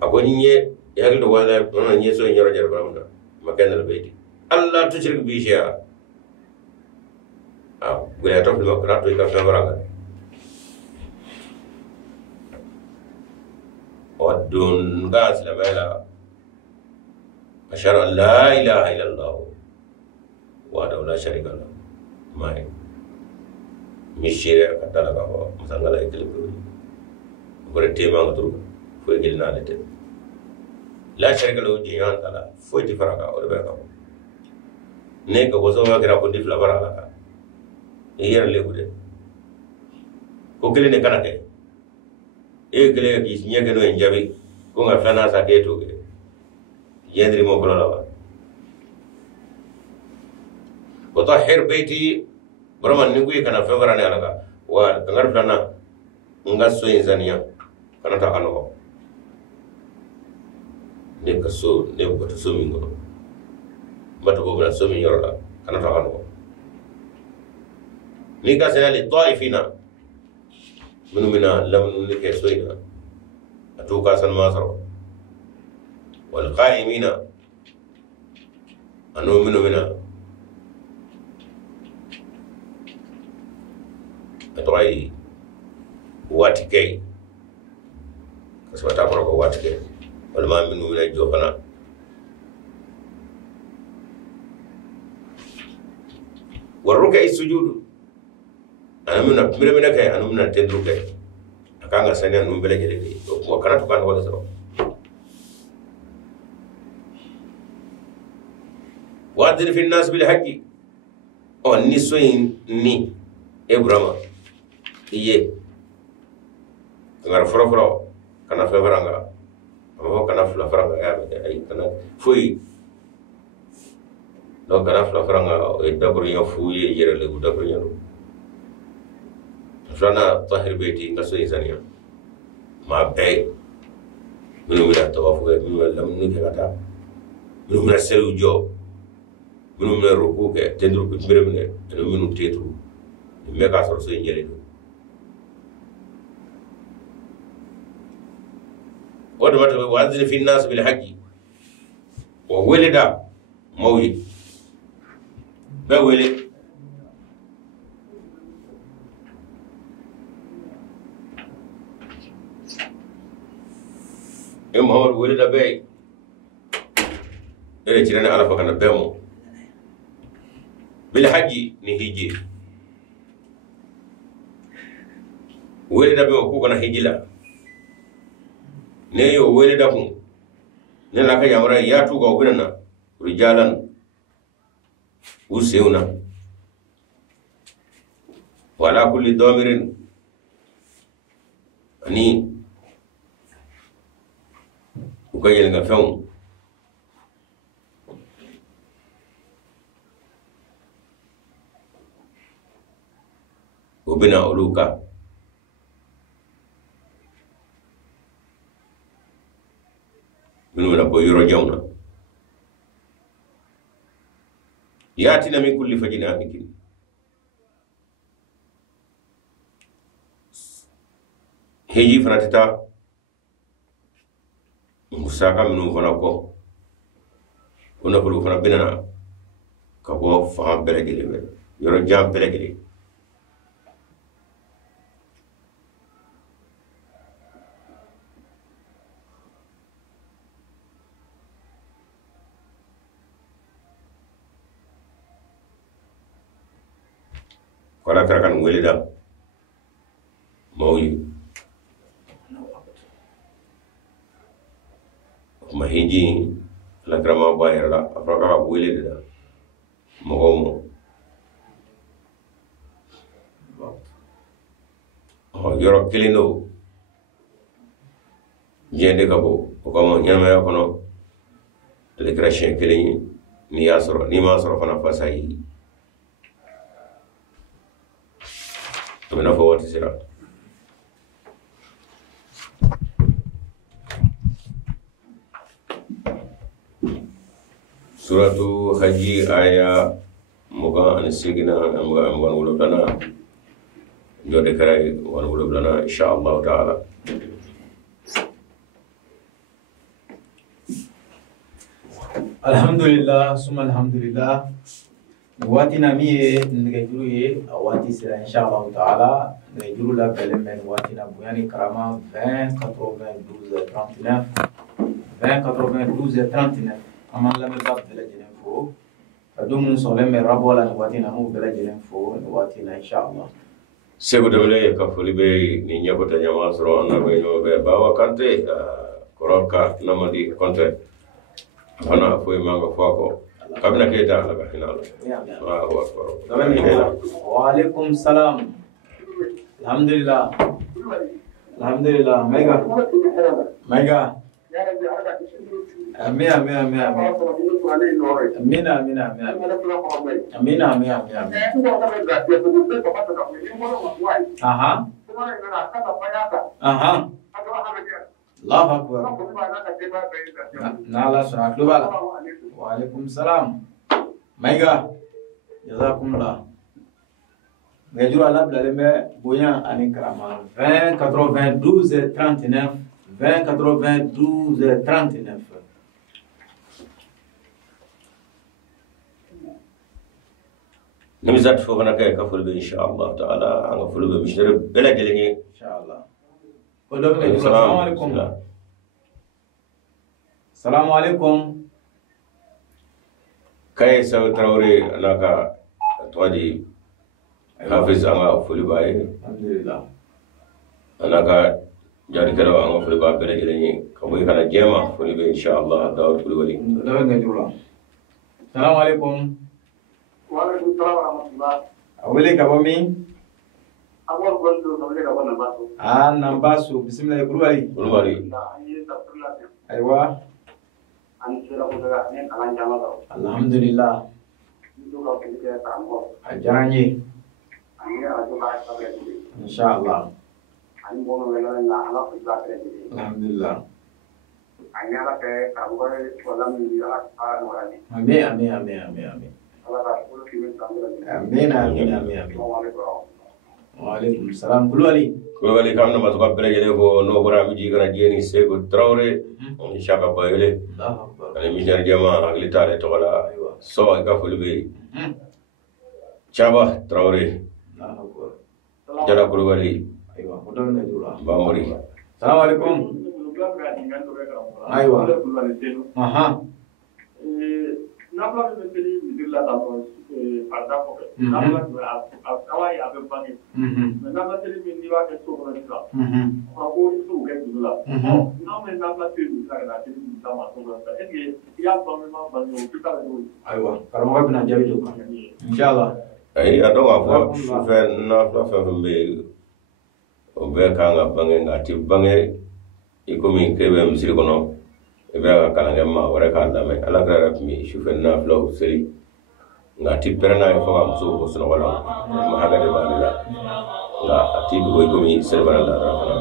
akoni ye ya ga wala non ye so nyoro jar ibrahim da makana al bayti allah tushrik bi shay'a gula to fil makra to ka fa baranga ودون قاس لما أشهد أن لا إله إلا الله وحده لا شريك له ما هي مشيرة كتلا كهو مثلا لا يكلم بريتي ما غدرو فوي جلنا لته لا شريك له جيان تلا فوي تفرقا أو ربعا نيك وزوم أكيرا كودي فلا برا لك يير ليه كده كوكلي نكنا كه gele ki sinya geno en jabi ko nga fana sa ke to ge yendri mo bolo lawa wa tahhir baiti barman ningu kana fewara ne alaga wa kangar fana nga so inzania kana ta kanu ne kaso ne ko to so mingo bato ko bra so mi yorola kana ta kanu ni ka sala li taifina منو منا لم نلقى سوينا أتوقع سن ماسرو والقائمين أنو منو منا أتوقعي واتكي كسبة تابرو واتكي والما منو منا جوفنا والركع السجود أنا من كاي أنا من تندرو كاي أكان غساني أنا من بلاد جدي وكنا تكان ولا سبب وأذن في الناس بالحق أو نسوين ني إبراما إيه كنا فرا كنا فرانغا أما كنا فرانغا يا أي كنا فوي لو كنا فرانغا إدبريان فوي يجري له إدبريان فلنا طاهر بيتي نسوي زانيا ما بي منو من التوافق منو لم نكتا منو من السلو جو منو من الركوع تندرو كتير منو تيترو ما كاسر سوي جليدو ودمت وأذن في الناس بالحج وولد موي بولد محمد ولد بي إلى جيران على فكنا بيمو بالحج نهيجي ولد بي وكوكنا هيجلا نيو ولد بي نلاقي يامرا ياتو غوغنا رجالا وسيونا وعلى كل ضامر أني وكاين nga fam وبنا أولوكا منو لا بيرو جاونا ياتينا من كل فج عميق هيجي فراتتا مساكا منو فنكو ونقولوا فنا بيننا كبو فهم بلغلي يرجع بلغلي ولا كان ولدا موي ما هيجي la grama bayar la afraka wele da mo yoro kelino jende kabo ko mo nyama ya kono de crashen kelini ni asoro ni ma asoro fana fasai to na fo wati sira suratu haji aya moga an sigina moga wan wulana jode kay wan wulana inshallah taala alhamdulillah summa alhamdulillah wati na miye ngejuru ye wati sira inshallah taala ngejuru la belemen wati na buyani karama 20 92 39 20 92 39 aman lam bab belajenen fo adum solem rabola wati na mu belajenen fo wati na inshallah sego dole ka foli be ni nyabota nyama soro na be no be bawa kante koroka namadi kontre fana fo manga fako kabna keta la hinalo Allahu akbar wa alaikum salam alhamdulillah mega Amin. Aha. Allahu akbar. Nala surat dubala. Wa alaikum salam. Maiga. Jazakumullah. Ngejuru ala blaleme boyan ani karama 20 92 39 20 92 39 نمزات فوقنا كي كفل إن شاء الله تعالى أنا فلو بمشتري بلا جلني إن شاء الله. السلام عليكم. السلام عليكم. كي سو تراوري أنا كا توادي حافظ أنا فلو باي. الحمد لله. أنا كا jadi kalau ang fuli ba bere geleni kaboy kana jema fuli be inshallah daud fuli wali daud ngajula assalamualaikum waalaikum salam warahmatullah awele kabomi awal gondo nawle ka bana baso nambasu bismillah kulwali aywa an sira ko daga ne kalan jama daw alhamdulillah do ka ke ta ambo ajaranye ani ajo ba ta be inshallah ani bono wala na ala ko ta ke alhamdulillah ani ala ke ka ko wala mi ala ka wala ni amin ala ka ko ki men ta amin wa alaikum salam kulwali kam na masuka bere gele ko no bora mi ji kana jeni sego trawre on shaka bayele Allahu akbar ani mi jar jama agli tare to wala so ka fuli be chaba trawre Allahu akbar jara kulwali aywa hodon ngajula bamori assalamualaikum aywa aha nabla be teli midilla ta ko arda ko nabla awai abe bani nabla teli min diwa ke to ko dika ko to ke dula no me nabla teli la teli ta ma to ta ege ya to me ma bani o kita do aywa karamo bina jabi do inshallah ay ado afo fe na fa be o be kanga bange ngati bange ikomi kebe misiri kono ebe ka kalange ma wore ka dame ala kra mi shufen na flow seri ngati perna e foga muso ko sono wala ma haga de balila la ati bi ko ikomi serba la rafana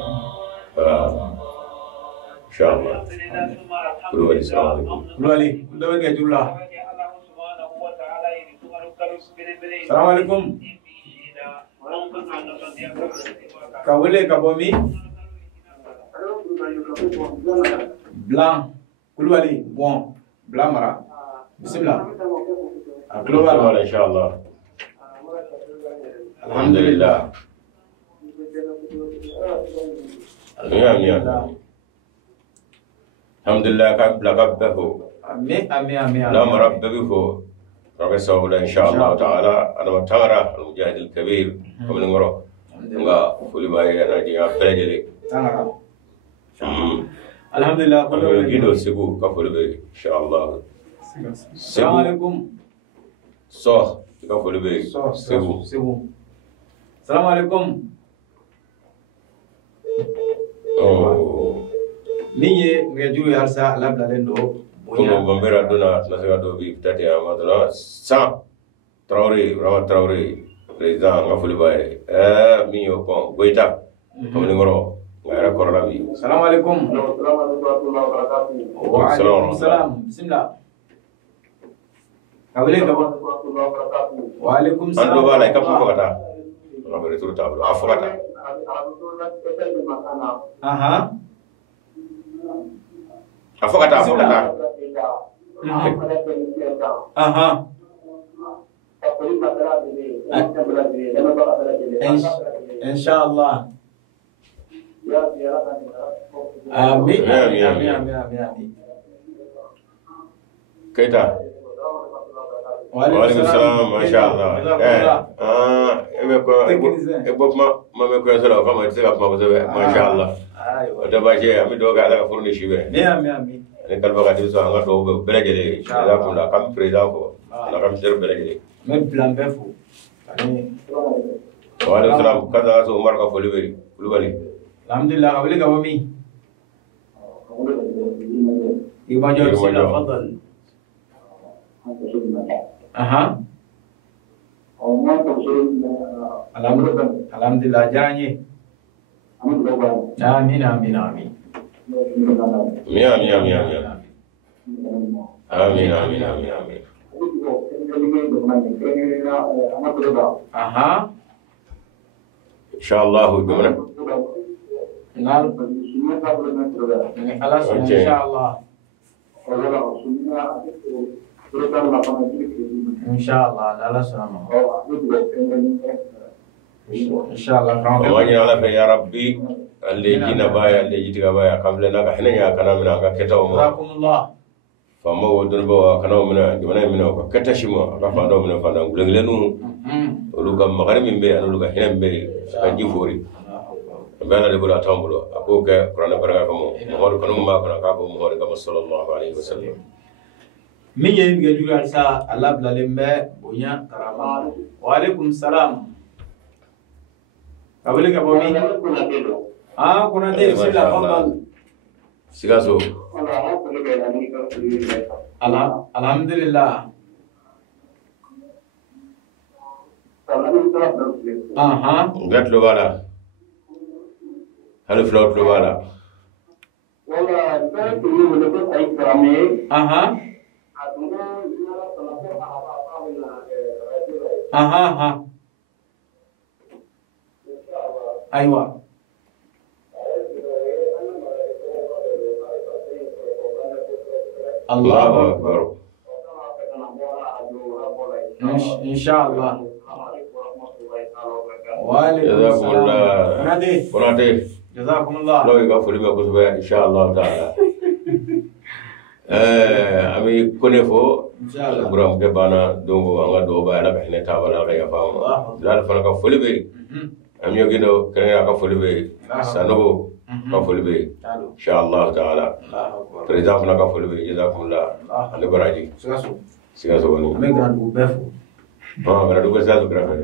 inshallah kullu wa salamu kulwali kullu ga jula السلام عليكم كابولي كابومي بلان كل ولي بون بلان مرا بسم الله ان شاء الله الحمد لله الحمد لله كاب لقبه امين لا مرب به رب سولا ان شاء الله تعالى انا متمرا المجاهد الكبير ومن غرو nga fuli baye na di apelele الحمد لله كل جيدو سيبو كفول بي ان شاء الله السلام عليكم صح كفول بي سيبو السلام عليكم نيجي نجوري هرسا لابلا لندو كونو بمبرا دونا نسيا دو بي تاتي امادنا سا تراوري رama تراوري président ngafuli baye miyo ko goita ko ni ngoro ngara korona bi السلام عليكم وعليكم السلام بسم الله قبلين وعليكم السلام ando bala ka ko kata ngabere turu tablo afukata aha afukata aha ان شاء الله امين امين امين امين كيتا وعليكم السلام ما شاء الله ابو ما مكو يسرا كما تسرا ما شاء الله ايوه دباجي امي دوغا على فرني شيبه امين امين ne kalba ka diso anga do belajele ala kula kam president ko ala kam ser belajele men plan befu wa alaikum salam kaza so umar ka foliberi kulubali alhamdulillah qabli ka wami ibajo sila fadal aha alhamdulillah jaranye amin amin amin ميا ميا ميا ميا آمين آمين آمين آمين أها إن شاء الله جمنا نعم خلاص إن شاء الله إن شاء الله لا سلام إن شاء الله وأنا على يا ربي اللي جينا بايا اللي جيت بايا قبل نك إحنا يا كنا منا كتاو جزاكم الله فما ودون بوا كنا منا جمنا منا كتشيما كفاندو منا فاندو غلغلنو ولوكا مغرب من بي أنا لوكا هنا من بي كنجي فوري بنا لبلا تامبلو أكو كقرآن بركة كمو مهور كنوم ما كنا كابو مهور كما صلى الله عليه وسلم من يجي يجور على الله بلالمبه بويا كرامة وعليكم السلام قبلك أبو مين كنا دي بسم الله تفضل سيغاسو الحمد لله غات لو بالا هل فلوت لو بالا أيوة الله أكبر إن شاء الله جزاكم الله كنادي جزاكم الله لو يغفر لي كتبه إن شاء الله تعالى أمي كنفو إن شاء الله برام كبانا دونغو أنا دوبا أنا بحنا تابلا غيا فاهم لا الفرق كفولي بي أمي يجينو كنا كفولي بي سانو كفولي بي إن شاء الله تعالى تريزا فنا كفولي بي جزاكم الله أنا براجي سياسو بني أمي كنا دوبافو كنا دوبا سياسو كرافة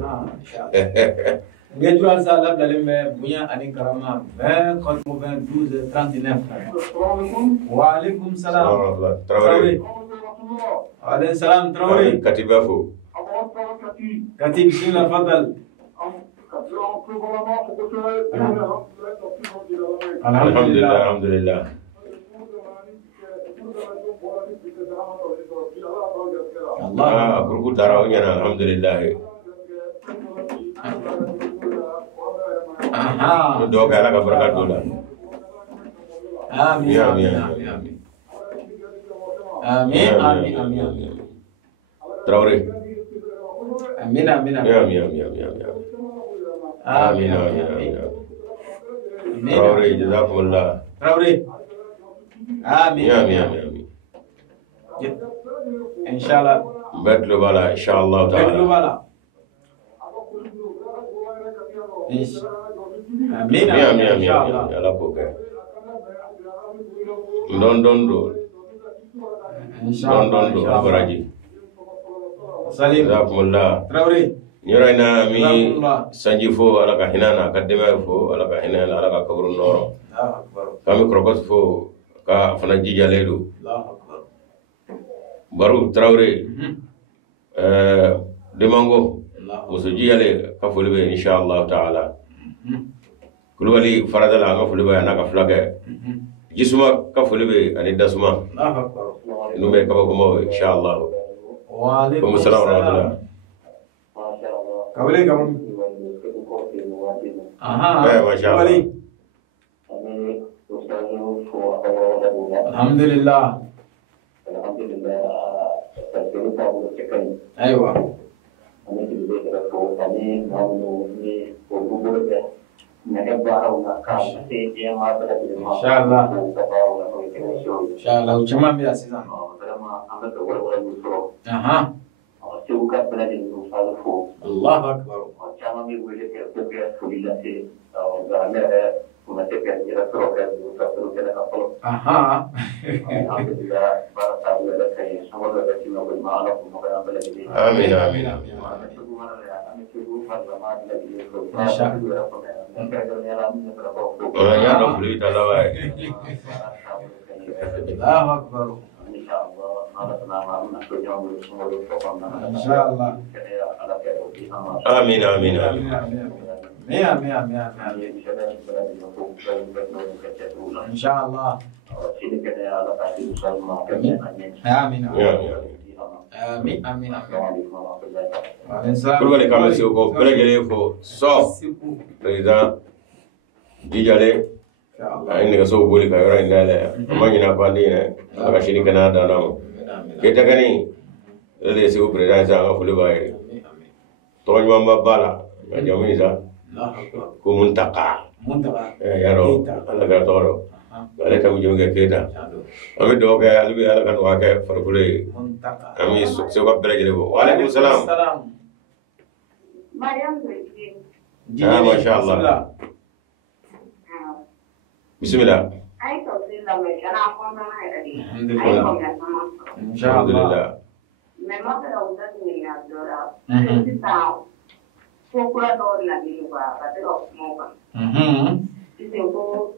Ngejura sala dalembe bunya ani karama 20 92 39 wa alaikum salam Traoré alayhi salam Traoré Katibafo Katib bismillah fadal alhamdulillah alhamdulillah kurku dara onyana alhamdulillah do ga la ka baraka dola amin amin amin amin amin Traore amin amin amin Traore jazakumullah Traore amin amin inshallah betlo bala inshallah taala betlo bala amin inshallah ala ko ke don do inshallah baraji salim jazakumullah Traore ñorayna mi sanji fo ala ka hinana ka dema fo ala ka hinana ala ka kabru noro kami krokos fo ka fana jijaledu baru Traore demango muso jiyale ka folibe inshallah taala kulubali faradala nga folibe ana ka flake jisuma ka folibe ani dasuma nume kaba kuma inshallah wa alaikum assalam wa rahmatullah kawale kamu masya Allah alhamdulillah aywa inshallah cuma biasa sih Allah akbar amin ya Rabbi talawa Allah akbar inshallah amin inshallah amin kulubali kama si ko belegele fo so président dijale ay ne so boli ka yora indale amanyina pandi ne aka shiri kana dana keta gani le si ko président sa ga fulu bay to nyamba bala ga jami sa ko muntaka yaro ala ga toro ale tamu jonge keta ami do ga albi ala kan wa ka farkule ami so ko belegele wa alaikum salam Mariam masya Allah bismillah ay to dilla me kana ko na ay alhamdulillah me ma pero uda ni ya dora ti ta ko kula do la ni ba ba pero mo ba ti se ko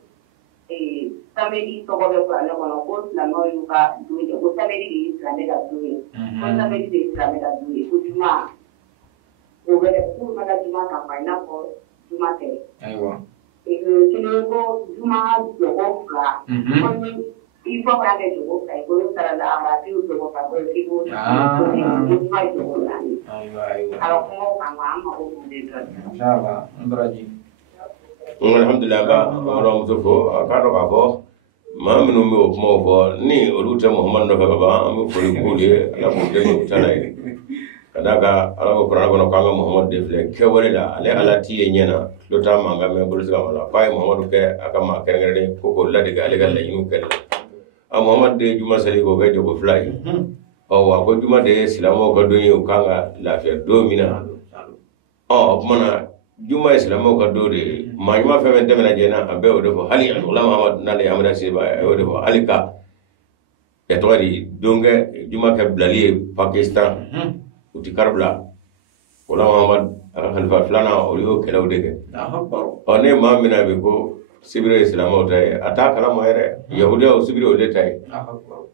tamedi to ko be ko na ko la no yu ka du ni ko tamedi di islam da du ni ko tamedi di islam da du ni ko juma ko be ko ma da juma ka fa na ko juma te aywa kini ko juma jogo fila il faut que ande jogo fila ko sara la amati jogo fa ko ki ko juma jogo la ni ala ko kan wa ma ko de ta inshallah ndaraji alhamdulillah ba ro mo fo ka do ka fo ma minu me o mo fo ni o lute muhammad do ka ba am ko le ala ko de mo tanay kadaka ala ko qur'an ko kanga muhammad de fle ke wala la ale ala tiye nyena lota manga me bulu ga wala fay muhammad ke aka ma kerengere ko ko la de ga ale ga la yu ke a muhammad de juma sali ko be ko fly o wa ko juma de islamo ko do yu kanga la fe do mina o mana juma islamo ko do de ma juma fe men de na jena abe o de fo hali ulama muhammad na le amra se ba o de fo halika e to di donge juma ke blali pakistan uti karbla wala Muhammad khalifa flana o yo kelaw dege o ne ma mina be ko sibire islamo tay ata kala mo ere yahudiya o sibire o le tay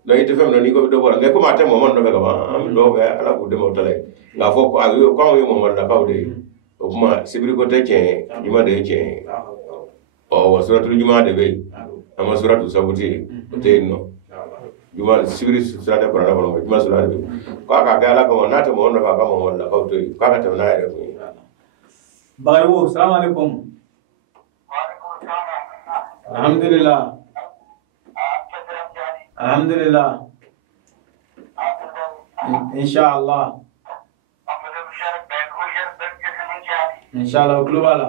la ite fam no ni ko do wala ngai ko mate Muhammad no be ba am do ga ala ko de mo tale nga fo ko ayo ko yo Muhammad la kawde o kuma sibire ko te che juma de che o wa suratul juma de be ama suratul sabuti o te no juma sigiri sade ko na ko juma sulade bi ko ka ga ala ko na ta mo na ka mo wala ko to ko ka ta na ya ko bagaywo assalamu alaikum alhamdulillah alhamdulillah inshallah inshallah globala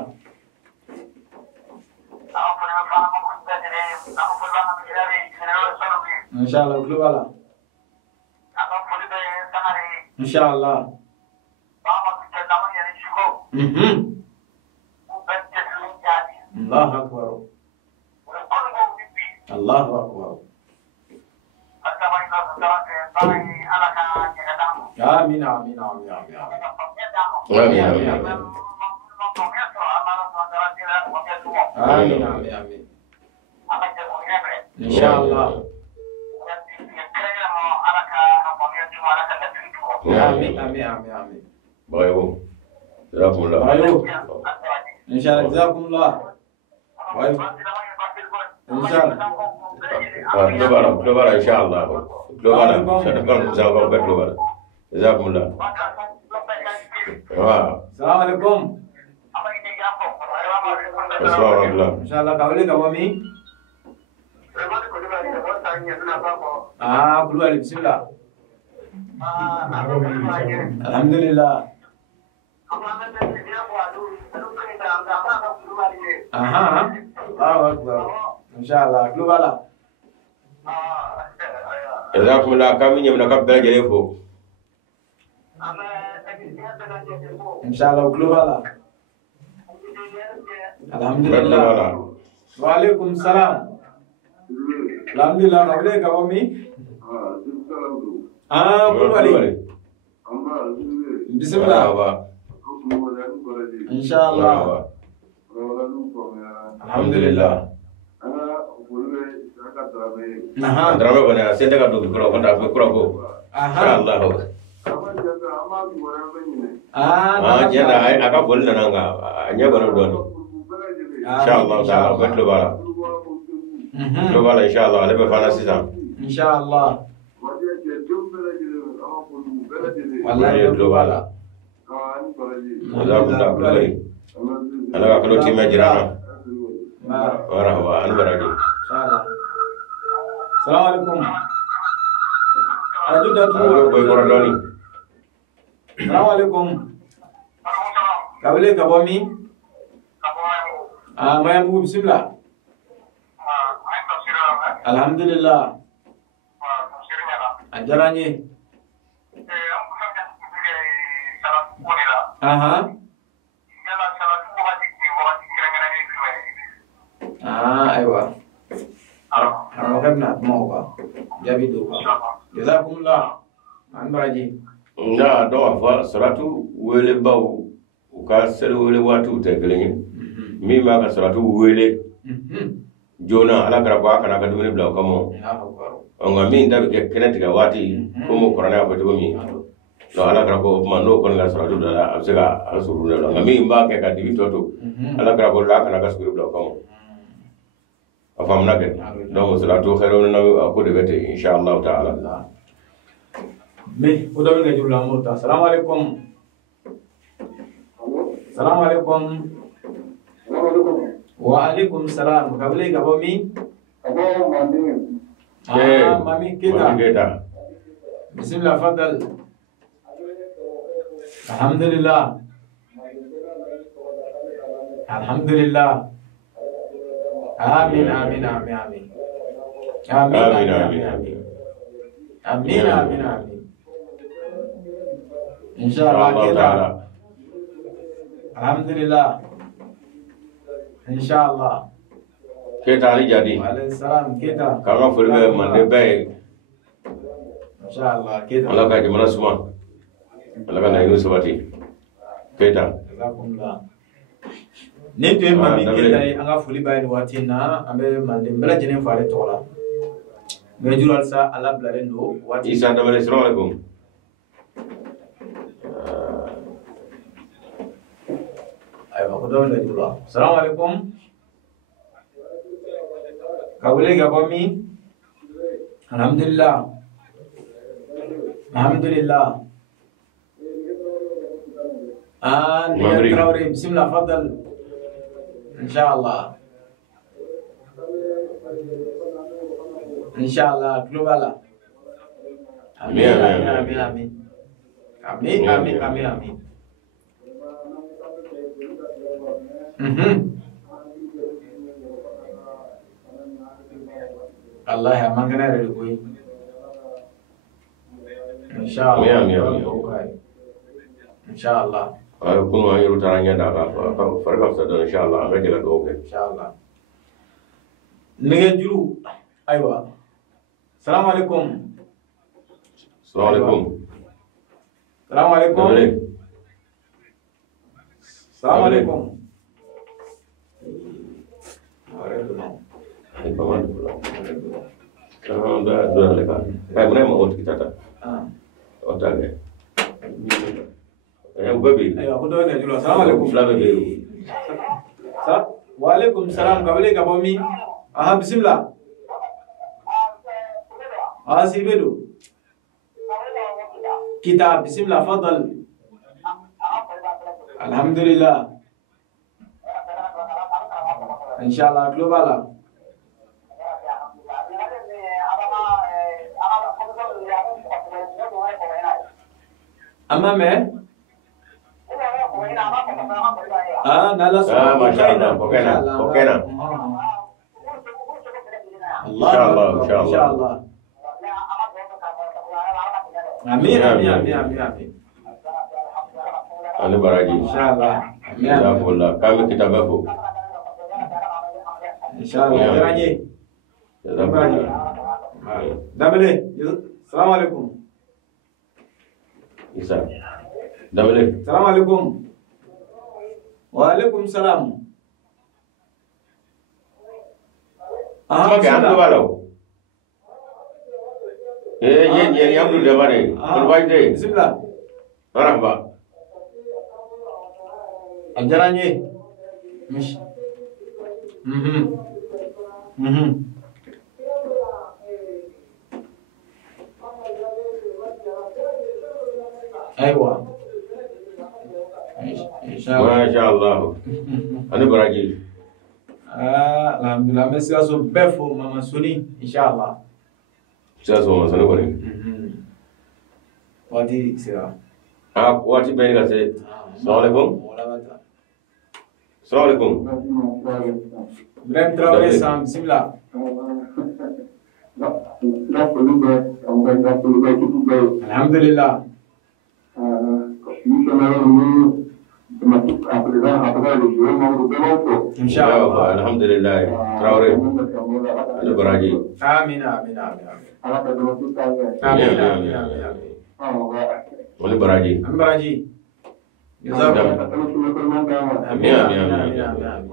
inshallah globala inshallah Allah akbar Allah akbar amin amin amin amin amin amin amin inshallah amin amin amin amin bagaywo jazakumullah inshallah jazakumullah inshallah global inshallah global sadaqan jazakum global jazakumullah assalamu alaikum assalamu inshallah kawle kawami kulwali bismillah alhamdulillah Allahu akbar inshallah globala jazakumullah kami nyamna ka bela jere fo inshallah globala alhamdulillah wa alaikum salam alhamdulillah kawle kawami kulwali bismillah inshallah alhamdulillah drama bana sente ka do ko ko ta ko ko inshallah jena ay aka bolna nanga anya bana do ni inshallah taala betlo bala inshallah ale be fana sisan inshallah wallahi betlo bala ala ka kalo timma jirana marhaba an baradi inshallah assalamu alaikum aju datu boy korodoni assalamu alaikum kabile kabomi maya mu bismillah alhamdulillah ajaranye aywa arabna mawba jabi duka jazakumullah an baraji na do fa salatu wele baw ka sel wele watu te gelen mi ma ka salatu wele jona ala kara ko kana ka dumini bla kamo on ga min da ke kenati ga wati ko mo korana ko to mi no ala kara ko ma no ko ga salatu da absega asuru da ga mi ba ke ka dibi toto ala kara ko la kana ka suru bla kamo afam nake donc salatu khairun na ko de bete inshallah taala me udawi ga jula mota assalamu alaikum assalamu alaikum wa alaikum salam kabile ga bomi mami kita bismillah fadal alhamdulillah alhamdulillah amin amin amin amin amin amin amin amin amin amin inshallah kita alhamdulillah inshallah kita ali jadi waalaikumsalam kita kama fulbe mande bay inshallah kita Allah ka jimana suma Allah ka nayu sabati kita jazakumullah ne to en mami kita anga fuli bayni watina ambe mande bela jenen faale tola me jural sa ala blare no wati isa damale assalamu alaikum aywa ko dawla jula assalamu alaikum kabule ga bomi alhamdulillah alhamdulillah نيجي تراوري بسم الله تفضل ان شاء الله ان شاء الله كلوبالا امين امين امين امين امين امين امين امين الله يا من كان يقول ان شاء الله ان شاء الله كونوا يرو ترانيا دا فرقا سدون ان شاء الله غادي لدوك ان شاء الله نجرو ايوه السلام عليكم السلام عليكم السلام عليكم السلام عليكم وعليكم السلام قبل كبومي بسم الله سيبدو كتاب بسم الله فضل الحمد لله ان شاء الله كلوبالا أمامه نالا ما شاء الله بوكينا ان شاء الله امين امين امين امين امين انا براجي ان شاء الله جزاكم الله كم كتابه ان شاء الله براجي دبلي السلام عليكم السلام عليكم وعليكم السلام Oke, aku balau. Yang dulu dia mana? Berbaik deh. Bismillah. Orang pak. Ajarannya. Aywa. Masya Allah. Anu beragi. Alhamdulillah, mais c'est so befo mama suni inshallah. C'est so mama suni koni. Wadi sira. Wati beni kase. Assalamualaikum. Assalamualaikum. Ibrahim Traoré Sam bismillah. Alhamdulillah. Insyaallah. Alhamdulillah. Traoré. Anu beragi. Amin amin amin amin. Amin amin amin amin. Anu beragi. Amin beragi. Jazakallah. Amin amin amin amin.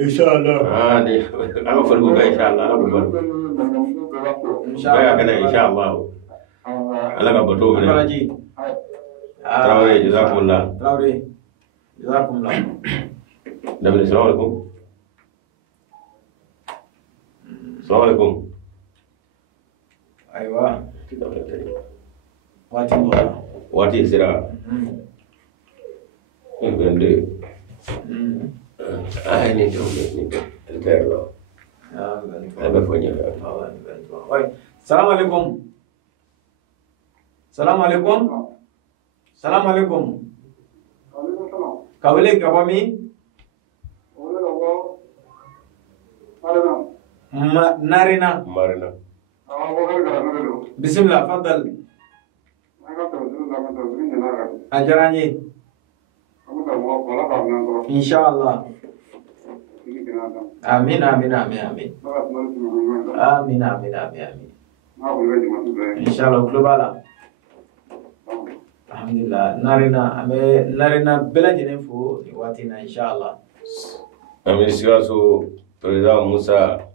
Insyaallah. Ni kalau berbuka insyaallah aku baru. Insyaallah kena insyaallah. Allah ka betul Amin beragi. Traoré jazakumullah. Traoré jazakumullah. Nabi assalamualaikum. Assalamualaikum. Aywa. Wati bola. Wati sira. Bende. Ini coba ni. Terlalu. Apa punya? Assalamualaikum. Assalamualaikum. Assalamualaikum. Kawale kabami. Narina. Marina. Bismillah, fadal. Ajarannya. Insyaallah. Amin amin amin amin. Amin amin amin amin. Insyaallah global. Alhamdulillah. Narina bela jenen fo watina insyaallah. Amin sigaso Président Musa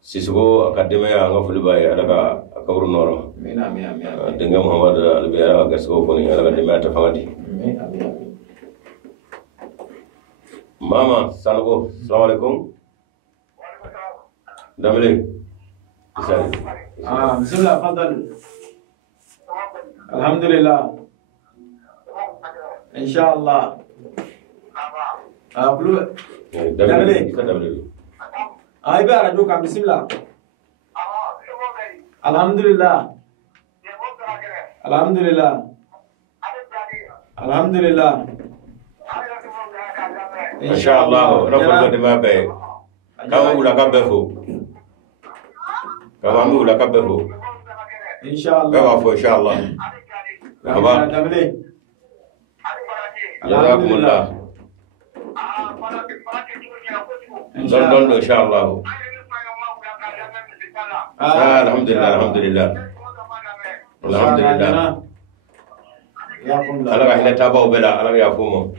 Sisoko akademiya nga fuli baye alaka akawru noro. Amin amin amin. Denga Muhammad albiya gasgo foni alaka demya ta fangati. Amin amin amin. Mama Sanogo, assalamualaikum. دملي بسم الله تفضل. الحمد لله ان شاء الله. دملي هاي بقى رجوك. بسم الله. الحمد لله الحمد لله الحمد لله ان شاء الله. رفض ما بي كما ولا كبفو كما ولا كبفو ان شاء الله. كفو ان شاء الله. دملي جزاكم الله. دون ان شاء الله. الحمد لله الحمد لله الحمد لله. على احنا تابعوا بلا على يا فومو.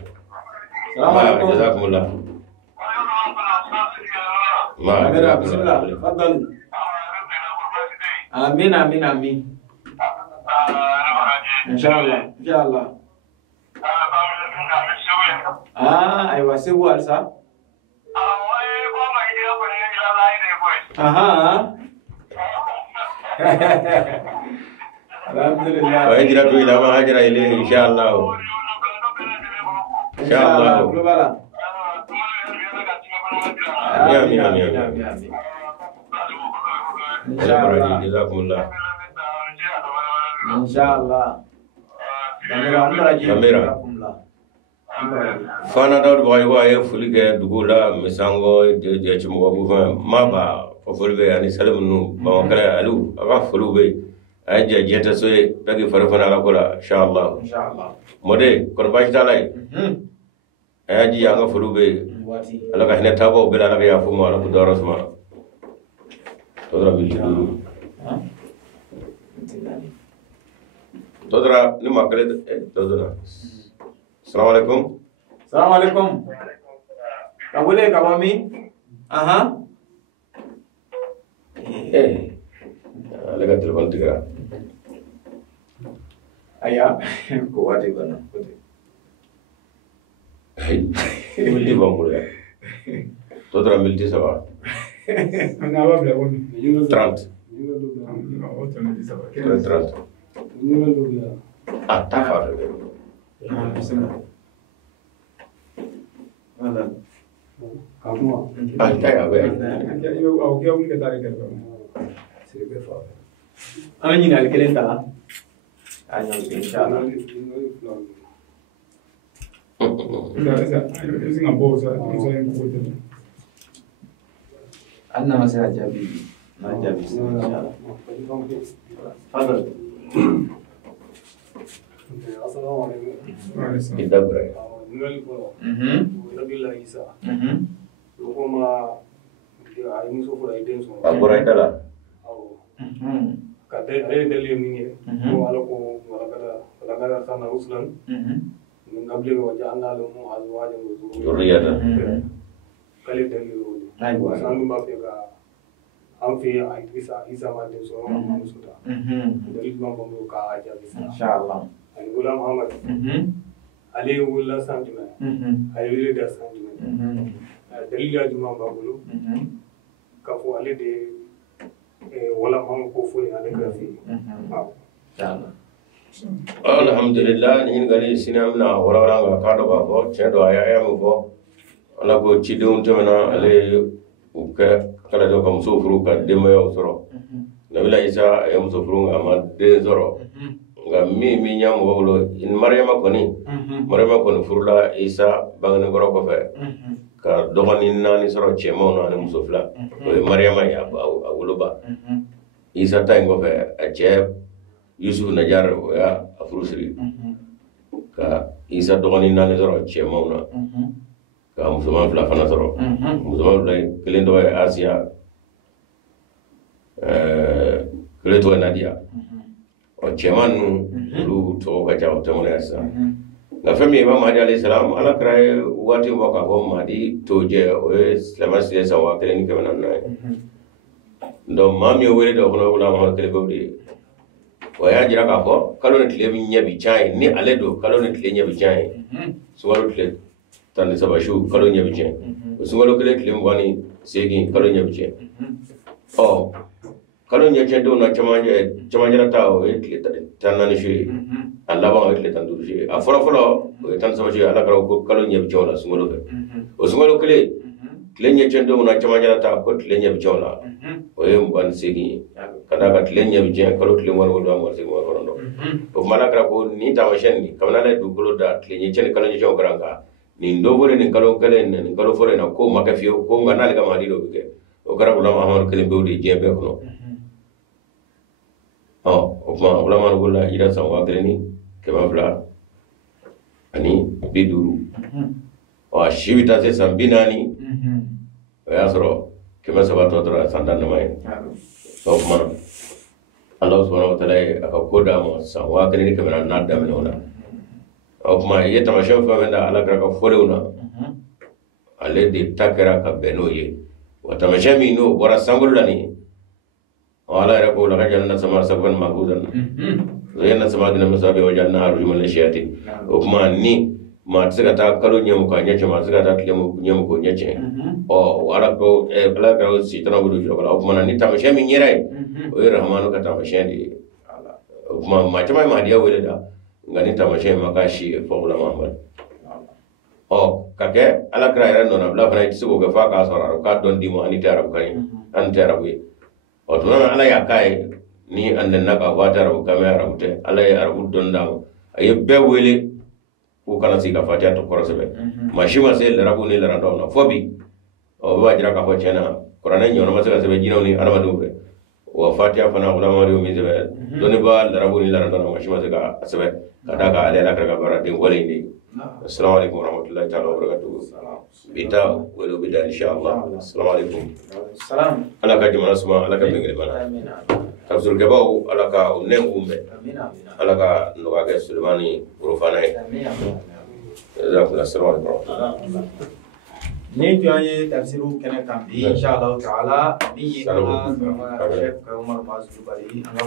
جزاكم الله. بسم الله تفضل. امين امين امين ان شاء الله ان شاء الله. ايوه سووا السا. الحمد لله. وهجرة إلى ما هاجر إليه إن شاء الله. إن شاء الله. آمين آمين آمين. جزاكم الله. إن شاء الله. Fana Daud boy waye fulige dugula misango je chimo bu maba fofulbe ani salamnu ba kala alu aga fulube aje jeta so tagi farfana la kola inshallah mode kon bash talay aji anga fulube ala ka hina tabo bela la ya fumo ala budoro sama todra bil duru todra ni makale todra. Assalamualaikum. Assalamualaikum. Kabule kabami. Lega telepon tiga. Ayah, kuat di mana? Milti bangul ya. Totra milti sawa. Anawa belakon. 30. Tafa. Bismillah. Mana? Kamu. Kayak apa? Aku kita tarik kan. Sibuk apa? Ini nak kelenta. Ayo insyaallah. Itu nggak bosan, saya yang kuat. Anda masih ajabi, ajabi insyaallah. Fadal. Assalamualaikum. Kita berai. Ngal ko. Nabila Isa. Ko ma dia ay muso fo ay denso. Aburai tala. Aw. Ka de li ni ko ala ko wala kala sana uslan. Ngable ko janga lo mo azwaja mo. Zuriyata. Kali de li ro. Aywa. Sangu ba fe ka am fi ay Isa ma denso ma musuta. Dalil ma mo ka aja bisa. Insyaallah. Ay Gulam Muhammad. Ali wala sanjuma. Ali wala da sanjuma. Dalil ya juma ba bulu. Ka fo ali de wala ham ko fo ya de grafi. Insyaallah. Alhamdulillah ni gari sinamna wala nga kado ba ko chedo aya mo ko ala ko chidum jamana ale uka kala do kam sufru ka demo yo soro. Nabila Isa ya sufru ama de zoro. Nga mi nyam wolo in Maryama koni furla Isa bangane goro ko fe ka dogoni nani soro chemo no ani musufla o Maryama ya awuluba Isa tay ngo fe a je Yusuf Najar ya afrusri ka Isa dogoni nani soro chemo no ka musulman fla fana soro musulman fla kelendo Asia keleto Nadia o chairman lu to ka jaw to ne sa na fami Imam Mahdi alayhi salam ala kray wati mo ka ko Mahdi to je o islama se sa wa kelen ke manan nay do mam yo wele do hono wala mo kele gobdi o ya jira ka ko kalo ne tle mi nyabi chai ni ale do kalo ne tle nyabi chai so walo tle tan sabashu kalo nyabi chai so walo kele tle mo wani segi kalo nyabi chai oh kalau nya cento na chamanja ta o etle tan na shi Allah ba etle tan du shi a folo tan sama shi ala ko kalau nya bichola sumolo ke o sumolo kle nya cento na chamanja ta ko nya bichola o e mban sigi kada ka nya bichen kalau mo wala sigi mo rondo o malakra ko ni ta washen ni kamana la du golo da nya chen kalau nya jogranga ni ndobole ni kalau kale ni kalau fore na ko makafio ko ngana ga mali do ke o kara ulama amar kale bewdi jebe ko kuma ulama wala ira san wa greni kema bla ani biduru wa shibita se sambinani ya soro kema sabato tra sandan mai kuma Allah subhanahu wa ta'ala aka koda mo san wa greni kema na da me ona kuma yeta mashan fa menda ala ka foleuna ale de takara ka benoye wa tamashami no bora sangulani wala ya ko la janna sama sabban mahbudan zayanna sama dina masabi wajanna arjum al-shayatin kuma ni ma tsaka ta kalo nyam ko nyache ma tsaka ta nyam ko nyache o wala ko bla ga si tana budu jo bala kuma ni tamashe min yirai o rahmanu ka tamashe ni kuma ma tama ma dia wele da ngani tamashe makashi fa ula muhammad o kake ala kra ira no na bla fana tsugo ga fa ka sora ka don di mo ani tara kan an tara wi wato nan ala ya kai ni annan naka fata rabu kamar rabute ala ya rabu don da ayi bewele ko kana si ka fata to korose be mashi ma sai la rabu ne la rando na fobi o ba jira ka fata na qur'an nyo na masaka sebe jinaw ni arama do be wa fatiha fana ulama ri mi sebe doni ba la rabu ni la rando na mashi ma saka sebe kada ka ala la ka bara din wala ni assalamu alaikum warahmatullahi ta'ala wabarakatuh bita wala bida inshallah assalamu alaikum salam ala ka jama suma ala ka bengel bana tafsir gabaw ala ka unnen umbe ala ka noga sulmani urufana assalamu alaikum ni tuanye tafsiru kene kan bi inshallah taala ni ala Sheikh Umar Mazdu bari